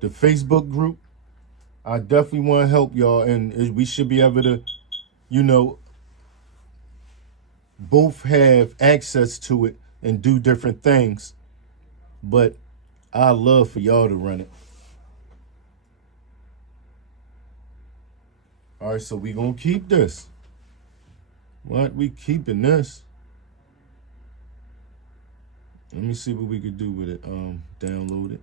The Facebook group. I definitely want to help y'all, and we should be able to, both have access to it and do different things. But I love for y'all to run it. All right, so we gonna keep this. What? We keeping this. Let me see what we could do with it. Download it.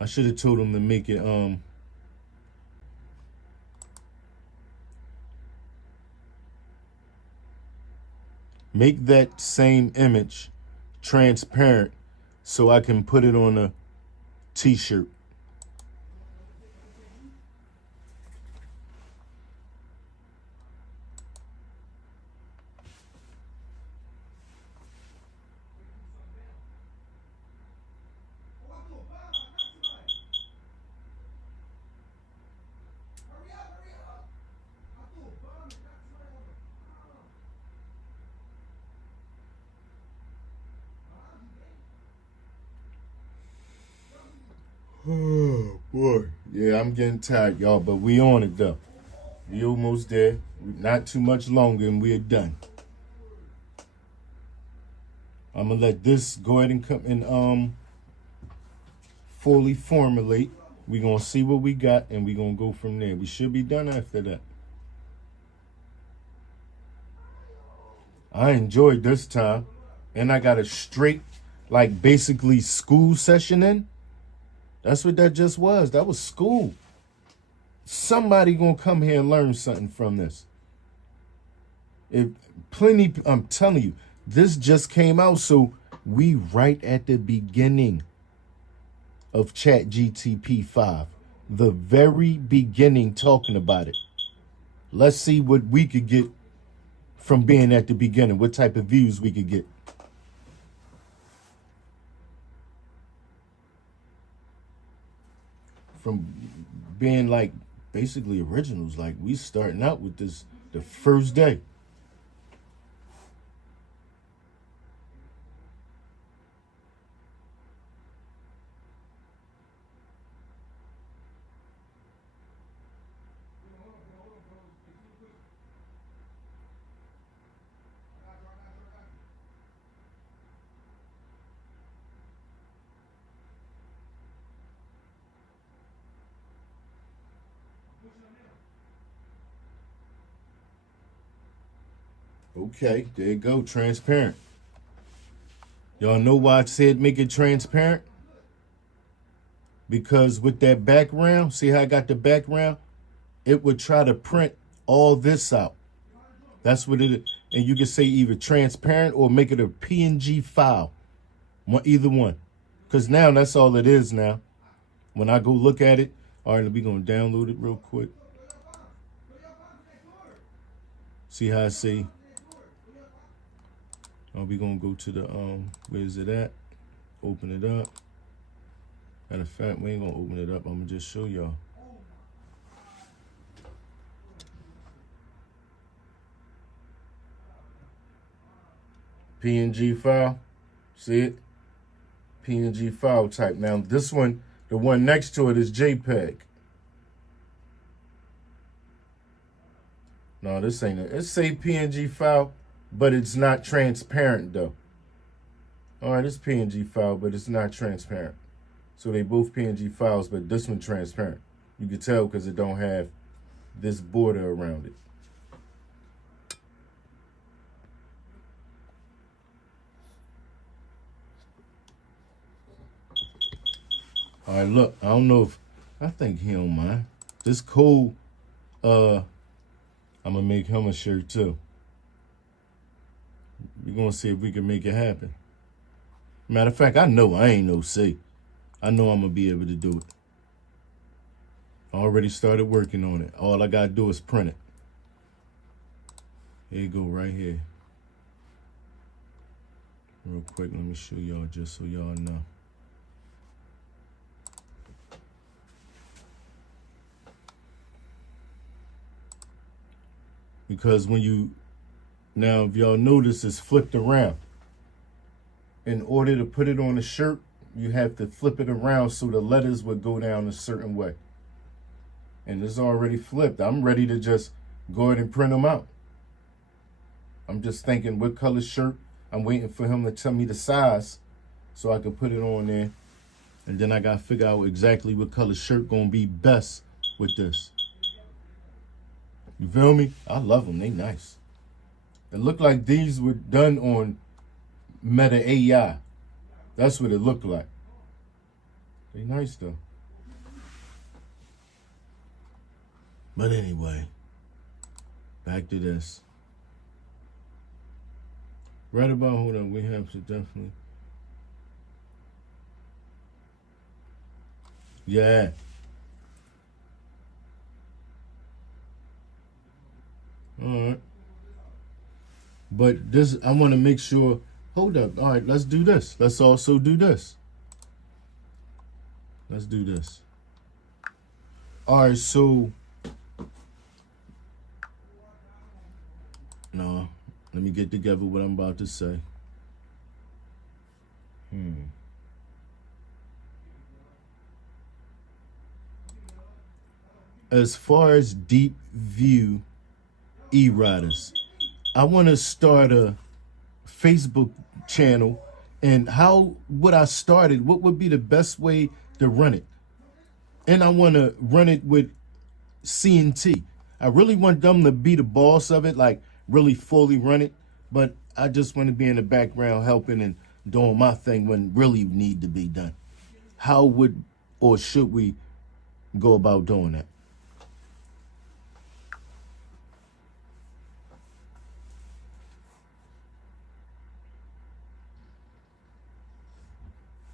I should have told him to make it make that same image transparent so I can put it on a t-shirt. Oh, boy. Yeah, I'm getting tired, y'all, but we on it, though. We almost there. Not too much longer, and we're done. I'm going to let this go ahead and come and fully formulate. We're going to see what we got, and we're going to go from there. We should be done after that. I enjoyed this time, and I got a straight, like, basically school session in. That's what that just was. That was school. Somebody gonna come here and learn something from this. I'm telling you, this just came out, so we right at the beginning of ChatGPT 5. The very beginning talking about it. Let's see what we could get from being at the beginning, what type of views we could get. From being like basically originals, like we starting out with this the first day. Okay, there you go, transparent. Y'all know why I said make it transparent? Because with that background, see how I got the background? It would try to print all this out. That's what it is. And you can say either transparent or make it a PNG file. Either one. Because now that's all it is now. When I go look at it, all right, we're going to download it real quick. See how I say? Oh, we're going to go to the, where is it at? Open it up. Matter of fact, we ain't going to open it up. I'm going to just show y'all. PNG file. See it? PNG file type. Now, this one, the one next to it is JPEG. No, this ain't it. It say PNG file, but it's not transparent, though. All right, it's PNG file, but it's not transparent. So they both PNG files, but this one transparent. You can tell because it don't have this border around it. All right, look, I don't know if, I think he don't mind. This cool, I'm gonna make him a shirt too. We're gonna see if we can make it happen. Matter of fact, I know I ain't no C. I know I'm gonna be able to do it. I already started working on it. All I gotta do is print it. Here you go, right here. Real quick, let me show y'all just so y'all know. Because when you, now if y'all notice, it's flipped around. In order to put it on a shirt, you have to flip it around so the letters would go down a certain way. And it's already flipped. I'm ready to just go ahead and print them out. I'm just thinking what color shirt. I'm waiting for him to tell me the size so I can put it on there. And then I got to figure out exactly what color shirt going to be best with this. You feel me? I love them. They nice. It looked like these were done on Meta AI. That's what it looked like. They nice though. But anyway, back to this. Right about, hold on, we have to definitely. Yeah. All right. But this, I want to make sure, hold up. All right, let's do this. Let's also do this. Let's do this. All right, so. No, let me get together what I'm about to say. as far as DEEPVIEW e-riders, I want to start a Facebook channel. And how would I start it? What would be the best way to run it? And I want to run it with CNT. I really want them to be the boss of it, like really fully run it. But I just want to be in the background helping and doing my thing when really need to be done. How would or should we go about doing that?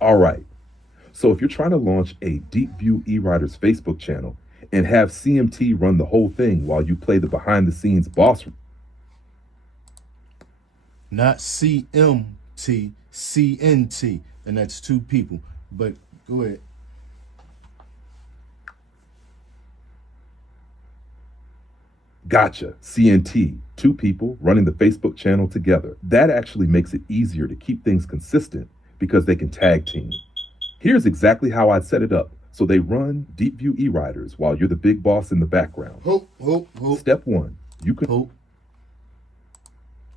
All right. So if you're trying to launch a DeepView eWriters Facebook channel and have CMT run the whole thing while you play the behind the scenes boss. Not CMT, CNT. And that's two people. But go ahead. Gotcha. CNT, two people running the Facebook channel together. That actually makes it easier to keep things consistent because they can tag team. Here's exactly how I'd set it up. So they run DeepView eWriters while you're the big boss in the background. Hope. Step one, you can. Hope.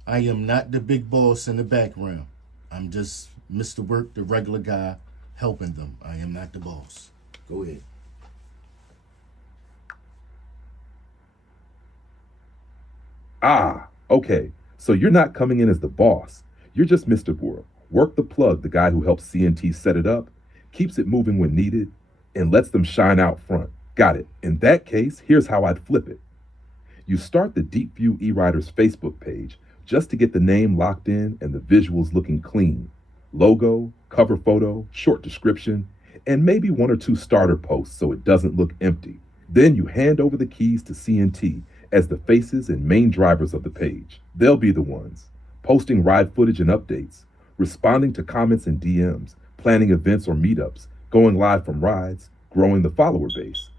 I am not the big boss in the background. I'm just Mr. Work, the regular guy helping them. I am not the boss. Go ahead. Ah, okay. So you're not coming in as the boss. You're just Mr. Work the plug, the guy who helps CNT set it up, keeps it moving when needed, and lets them shine out front. Got it. In that case, here's how I'd flip it. You start the DeepView eWriters Facebook page just to get the name locked in and the visuals looking clean. Logo, cover photo, short description, and maybe one or two starter posts so it doesn't look empty. Then you hand over the keys to CNT as the faces and main drivers of the page. They'll be the ones posting ride footage and updates, responding to comments and DMs, planning events or meetups, going live from rides, growing the follower base.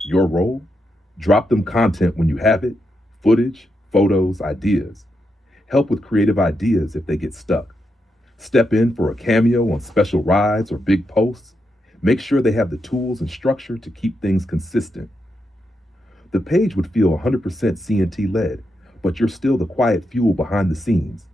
Your role? Drop them content when you have it, footage, photos, ideas. Help with creative ideas if they get stuck. Step in for a cameo on special rides or big posts. Make sure they have the tools and structure to keep things consistent. The page would feel 100% CNT led, but you're still the quiet fuel behind the scenes.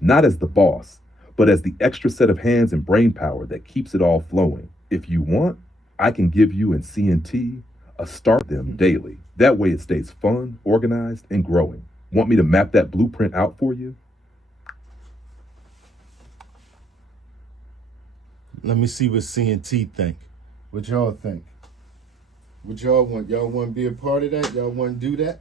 Not as the boss, but as the extra set of hands and brain power that keeps it all flowing. If you want, I can give you and CNT a start them daily. That way it stays fun, organized, and growing. Want me to map that blueprint out for you? Let me see what CNT think. What y'all think? What y'all want? Y'all want to be a part of that? Y'all want to do that?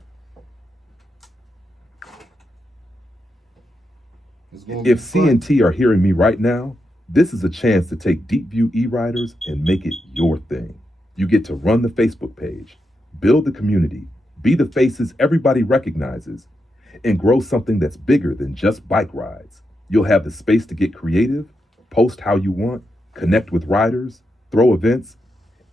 If CNT are hearing me right now, this is a chance to take DeepView eWriters and make it your thing. You get to run the Facebook page, build the community, be the faces everybody recognizes, and grow something that's bigger than just bike rides. You'll have the space to get creative, post how you want, connect with riders, throw events,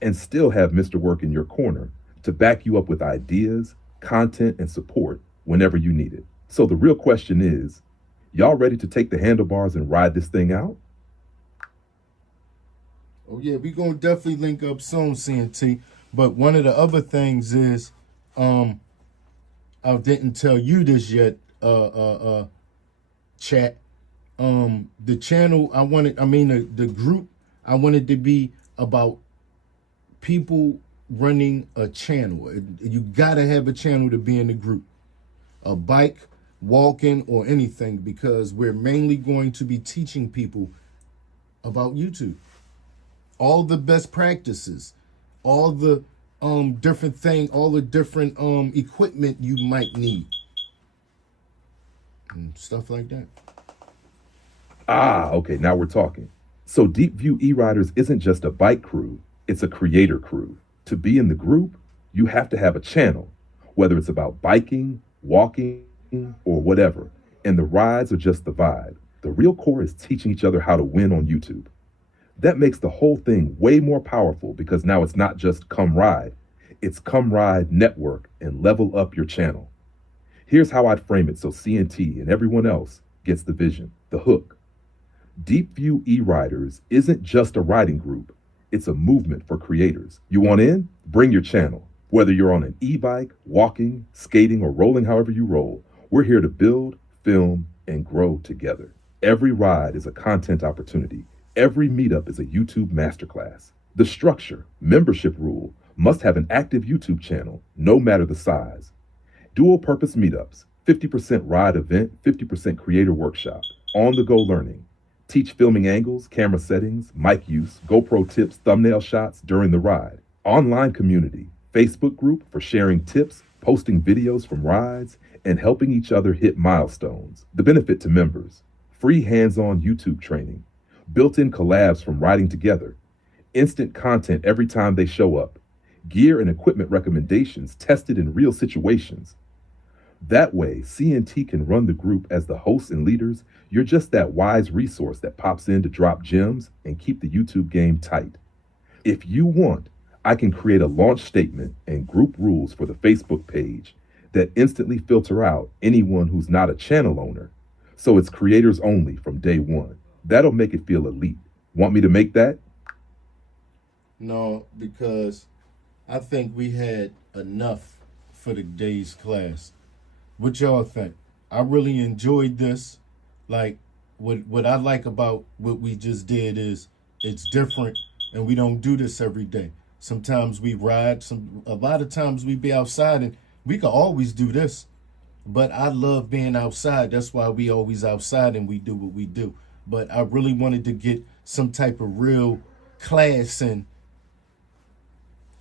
and still have Mr. Work in your corner to back you up with ideas, content, and support whenever you need it. So the real question is, y'all ready to take the handlebars and ride this thing out? Oh yeah, we gonna definitely link up soon, CNT. But one of the other things is, I didn't tell you this yet, chat. The channel the group, I wanted to be about people running a channel. You gotta have a channel to be in the group. A bike, walking, or anything, because we're mainly going to be teaching people about YouTube. All the best practices, all the different thing, all the different equipment you might need. And stuff like that. Ah, okay, now we're talking. So DeepView eWriters isn't just a bike crew, it's a creator crew. To be in the group, you have to have a channel, whether it's about biking, walking, or whatever. And the rides are just the vibe. The real core is teaching each other how to win on YouTube. That makes the whole thing way more powerful because now it's not just come ride, it's come ride, network, and level up your channel. Here's how I'd frame it so CNT and everyone else gets the vision, the hook. DeepView eWriters isn't just a riding group, it's a movement for creators. You want in? Bring your channel. Whether you're on an e-bike, walking, skating, or rolling however you roll, we're here to build, film, and grow together. Every ride is a content opportunity. Every meetup is a YouTube masterclass. The structure, membership rule, must have an active YouTube channel, no matter the size. Dual purpose meetups, 50% ride event, 50% creator workshop, on the go learning. Teach filming angles, camera settings, mic use, GoPro tips, thumbnail shots during the ride. Online community, Facebook group for sharing tips, posting videos from rides, and helping each other hit milestones. The benefit to members, free hands-on YouTube training, built-in collabs from riding together, instant content every time they show up, gear and equipment recommendations tested in real situations. That way, C&T can run the group as the hosts and leaders. You're just that wise resource that pops in to drop gems and keep the YouTube game tight. If you want, I can create a launch statement and group rules for the Facebook page that instantly filter out anyone who's not a channel owner. So it's creators only from day one. That'll make it feel elite. Want me to make that? No, because I think we had enough for today's class. What y'all think? I really enjoyed this. Like, what I like about what we just did is it's different, and we don't do this every day. Sometimes we ride, a lot of times we be outside, and we could always do this. But I love being outside. That's why we always outside and we do what we do. But I really wanted to get some type of real class in.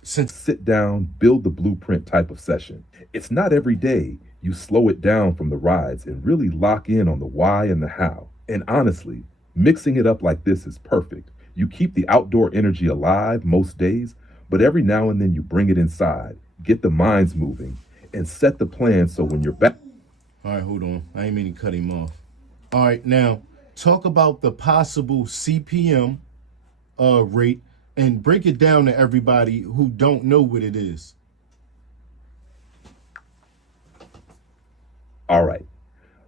Sit down, build the blueprint type of session. It's not every day you slow it down from the rides and really lock in on the why and the how. And honestly, mixing it up like this is perfect. You keep the outdoor energy alive most days, but every now and then you bring it inside, get the minds moving, and set the plan so when you're back. All right, hold on. I ain't mean to cut him off. All right, now talk about the possible CPM rate and break it down to everybody who don't know what it is. All right,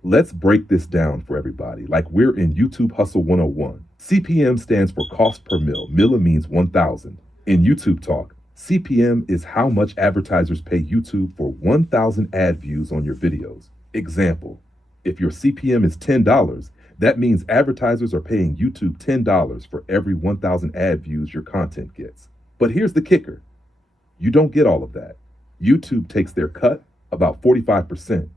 let's break this down for everybody like we're in YouTube Hustle 101. CPM stands for cost per mil. Milla means 1,000. In YouTube talk, CPM is how much advertisers pay YouTube for 1,000 ad views on your videos. Example, if your CPM is $10, that means advertisers are paying YouTube $10 for every 1,000 ad views your content gets. But here's the kicker. You don't get all of that. YouTube takes their cut, about 45%,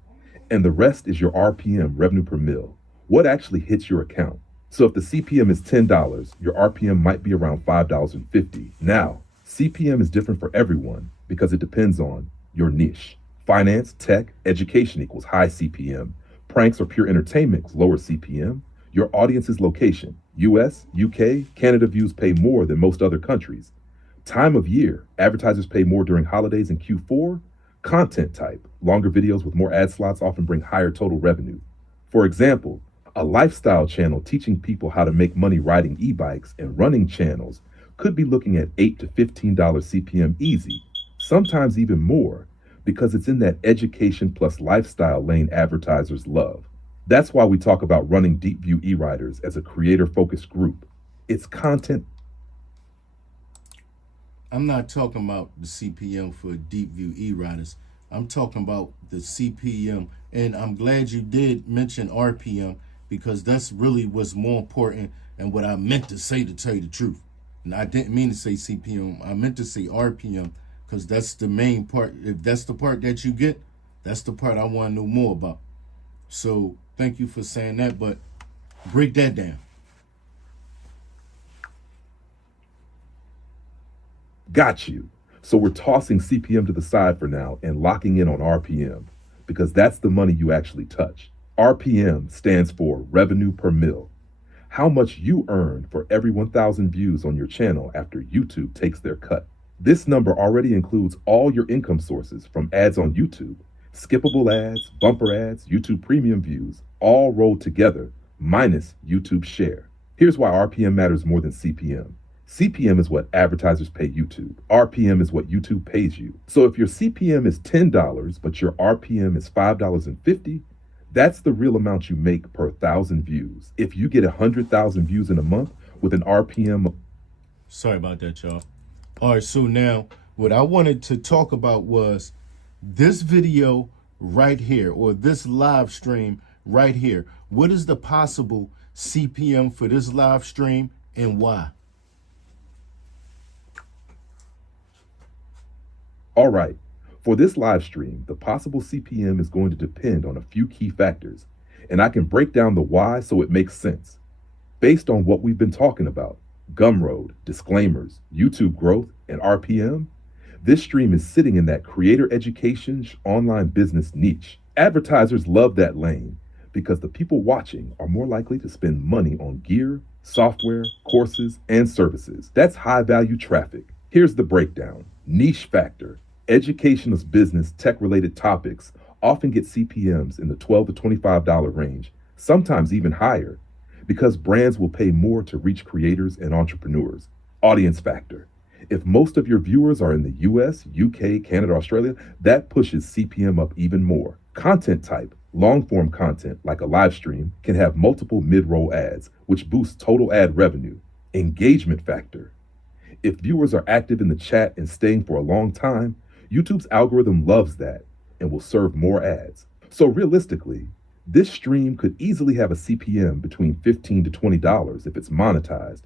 and the rest is your RPM, revenue per mil, what actually hits your account. So if the CPM is $10, your RPM might be around $5.50. Now, CPM is different for everyone because it depends on your niche. Finance, tech, education equals high CPM. Pranks or pure entertainment equals lower CPM. Your audience's location, US, UK, Canada views pay more than most other countries. Time of year, advertisers pay more during holidays and Q4. Content type, longer videos with more ad slots often bring higher total revenue. For example, a lifestyle channel teaching people how to make money riding e-bikes and running channels could be looking at $8 to $15 CPM easy, sometimes even more, because it's in that education plus lifestyle lane advertisers love. That's why we talk about running DEEPVIEW e-riders as a creator-focused group. It's content. I'm not talking about the CPM for DEEPVIEW e-riders. I'm talking about the CPM, and I'm glad you did mention RPM because that's really what's more important and what I meant to say, to tell you the truth. And I didn't mean to say CPM. I meant to say RPM because that's the main part. If that's the part that you get, that's the part I want to know more about. So thank you for saying that, but break that down. Got you. So we're tossing CPM to the side for now and locking in on RPM because that's the money you actually touch. RPM stands for revenue per mil. How much you earn for every 1,000 views on your channel after YouTube takes their cut. This number already includes all your income sources from ads on YouTube, skippable ads, bumper ads, YouTube premium views, all rolled together, minus YouTube's share. Here's why RPM matters more than CPM. CPM is what advertisers pay YouTube. RPM is what YouTube pays you. So if your CPM is $10, but your RPM is $5.50, that's the real amount you make per 1,000 views. If you get 100,000 views in a month with an RPM. Sorry about that, y'all. All right, so now What I wanted to talk about was this video right here, or this live stream right here. What is the possible CPM for this live stream and why? All right. For this live stream, the possible CPM is going to depend on a few key factors, and I can break down the why so it makes sense. Based on what we've been talking about, Gumroad, disclaimers, YouTube growth, and RPM, this stream is sitting in that creator education online business niche. Advertisers love that lane because the people watching are more likely to spend money on gear, software, courses, and services. That's high value traffic. Here's the breakdown. Niche factor. Educationist business tech-related topics often get CPMs in the $12 to $25 range, sometimes even higher, because brands will pay more to reach creators and entrepreneurs. Audience factor. If most of your viewers are in the US, UK, Canada, Australia, that pushes CPM up even more. Content type. Long-form content, like a live stream, can have multiple mid-roll ads, which boosts total ad revenue. Engagement factor. If viewers are active in the chat and staying for a long time, YouTube's algorithm loves that and will serve more ads. So realistically, this stream could easily have a CPM between $15 to $20 if it's monetized,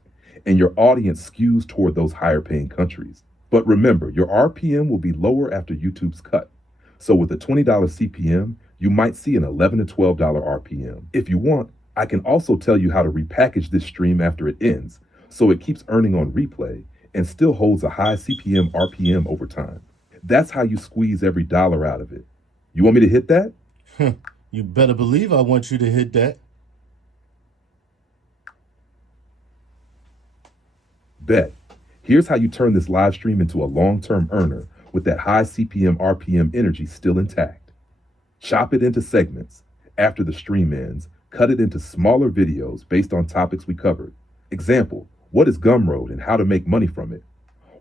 and your audience skews toward those higher paying countries. But remember, your RPM will be lower after YouTube's cut. So with a $20 CPM, you might see an $11 to $12 RPM. If you want, I can also tell you how to repackage this stream after it ends, so it keeps earning on replay and still holds a high CPM RPM over time. That's how you squeeze every dollar out of it. You want me to hit that? You better believe I want you to hit that. Bet. Here's how you turn this live stream into a long-term earner with that high CPM RPM energy still intact. Chop it into segments. After the stream ends, cut it into smaller videos based on topics we covered. Example, what is Gumroad and how to make money from it?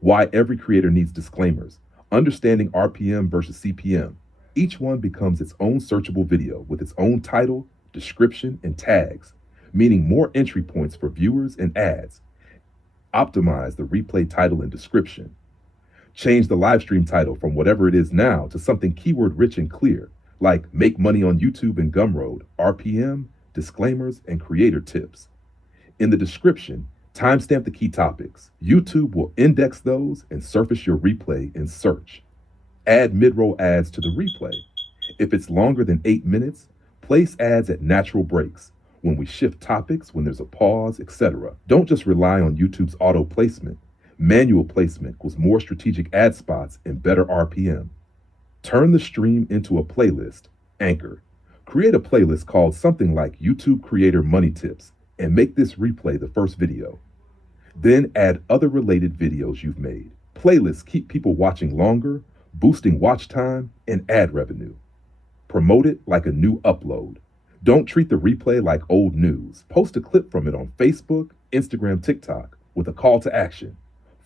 Why every creator needs disclaimers. Understanding RPM versus CPM. Each one becomes its own searchable video with its own title, description, and tags, meaning more entry points for viewers and ads. Optimize the replay title and description. Change the live stream title from whatever it is now to something keyword rich and clear, like make money on YouTube and Gumroad, RPM, disclaimers, and creator tips. In the description, timestamp the key topics. YouTube will index those and surface your replay in search. Add mid-roll ads to the replay. If it's longer than 8 minutes, place ads at natural breaks, when we shift topics, when there's a pause, etc. Don't just rely on YouTube's auto placement. Manual placement equals more strategic ad spots and better RPM. Turn the stream into a playlist. Anchor. Create a playlist called something like YouTube Creator Money Tips and make this replay the first video. Then add other related videos you've made. Playlists keep people watching longer, boosting watch time and ad revenue. Promote it like a new upload. Don't treat the replay like old news. Post a clip from it on Facebook, Instagram, TikTok with a call to action.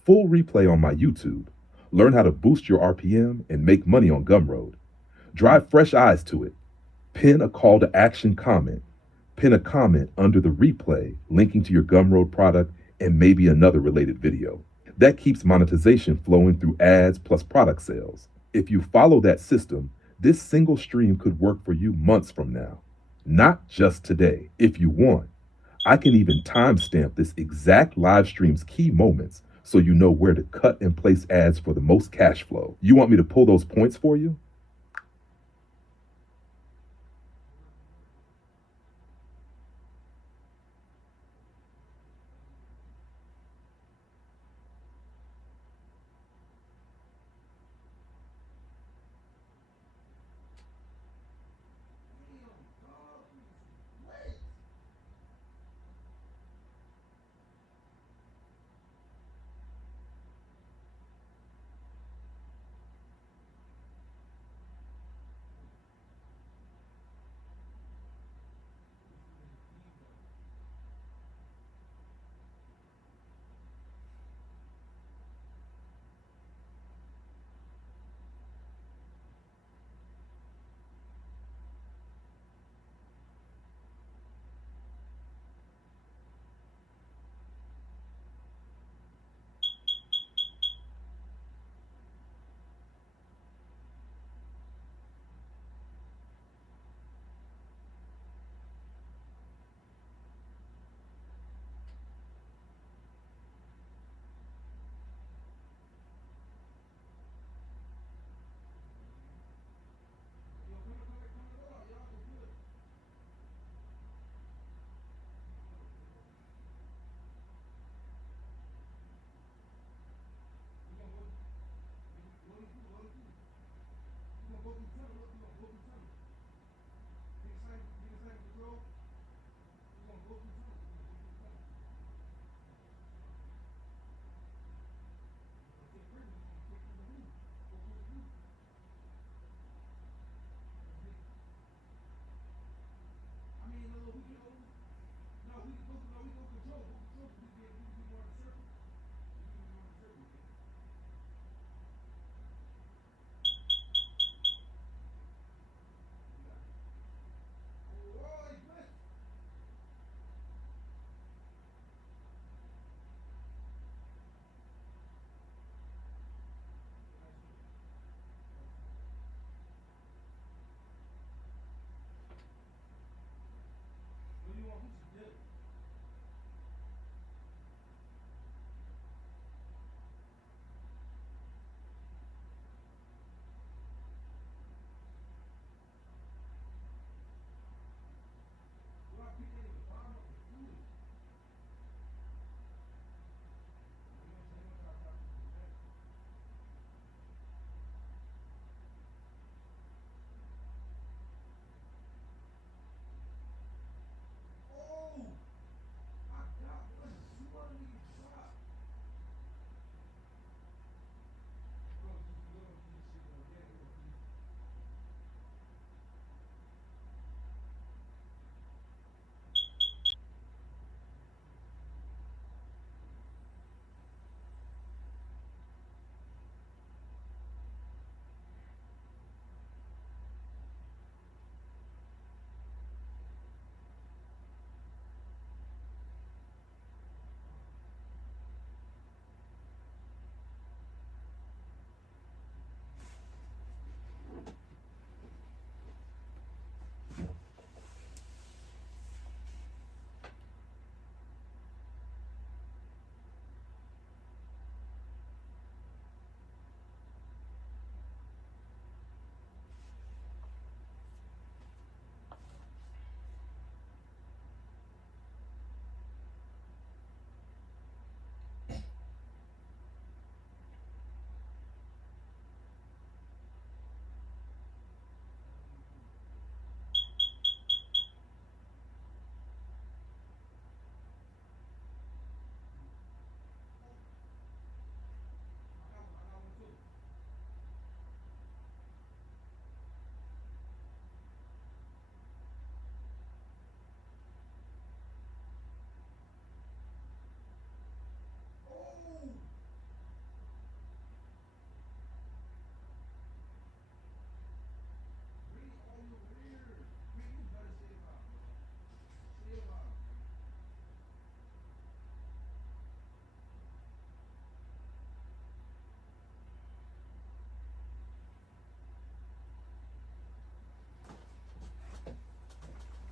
Full replay on my YouTube. Learn how to boost your RPM and make money on Gumroad. Drive fresh eyes to it. Pin a call to action comment. Pin a comment under the replay linking to your Gumroad product and maybe another related video. That keeps monetization flowing through ads plus product sales. If you follow that system, this single stream could work for you months from now, not just today. If you want, I can even timestamp this exact live stream's key moments so you know where to cut and place ads for the most cash flow. You want me to pull those points for you?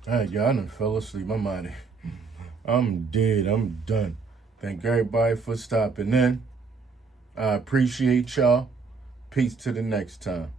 All right, y'all, I done fell asleep. I'm out of here. I'm dead. I'm done. Thank everybody for stopping in. I appreciate y'all. Peace to the next time.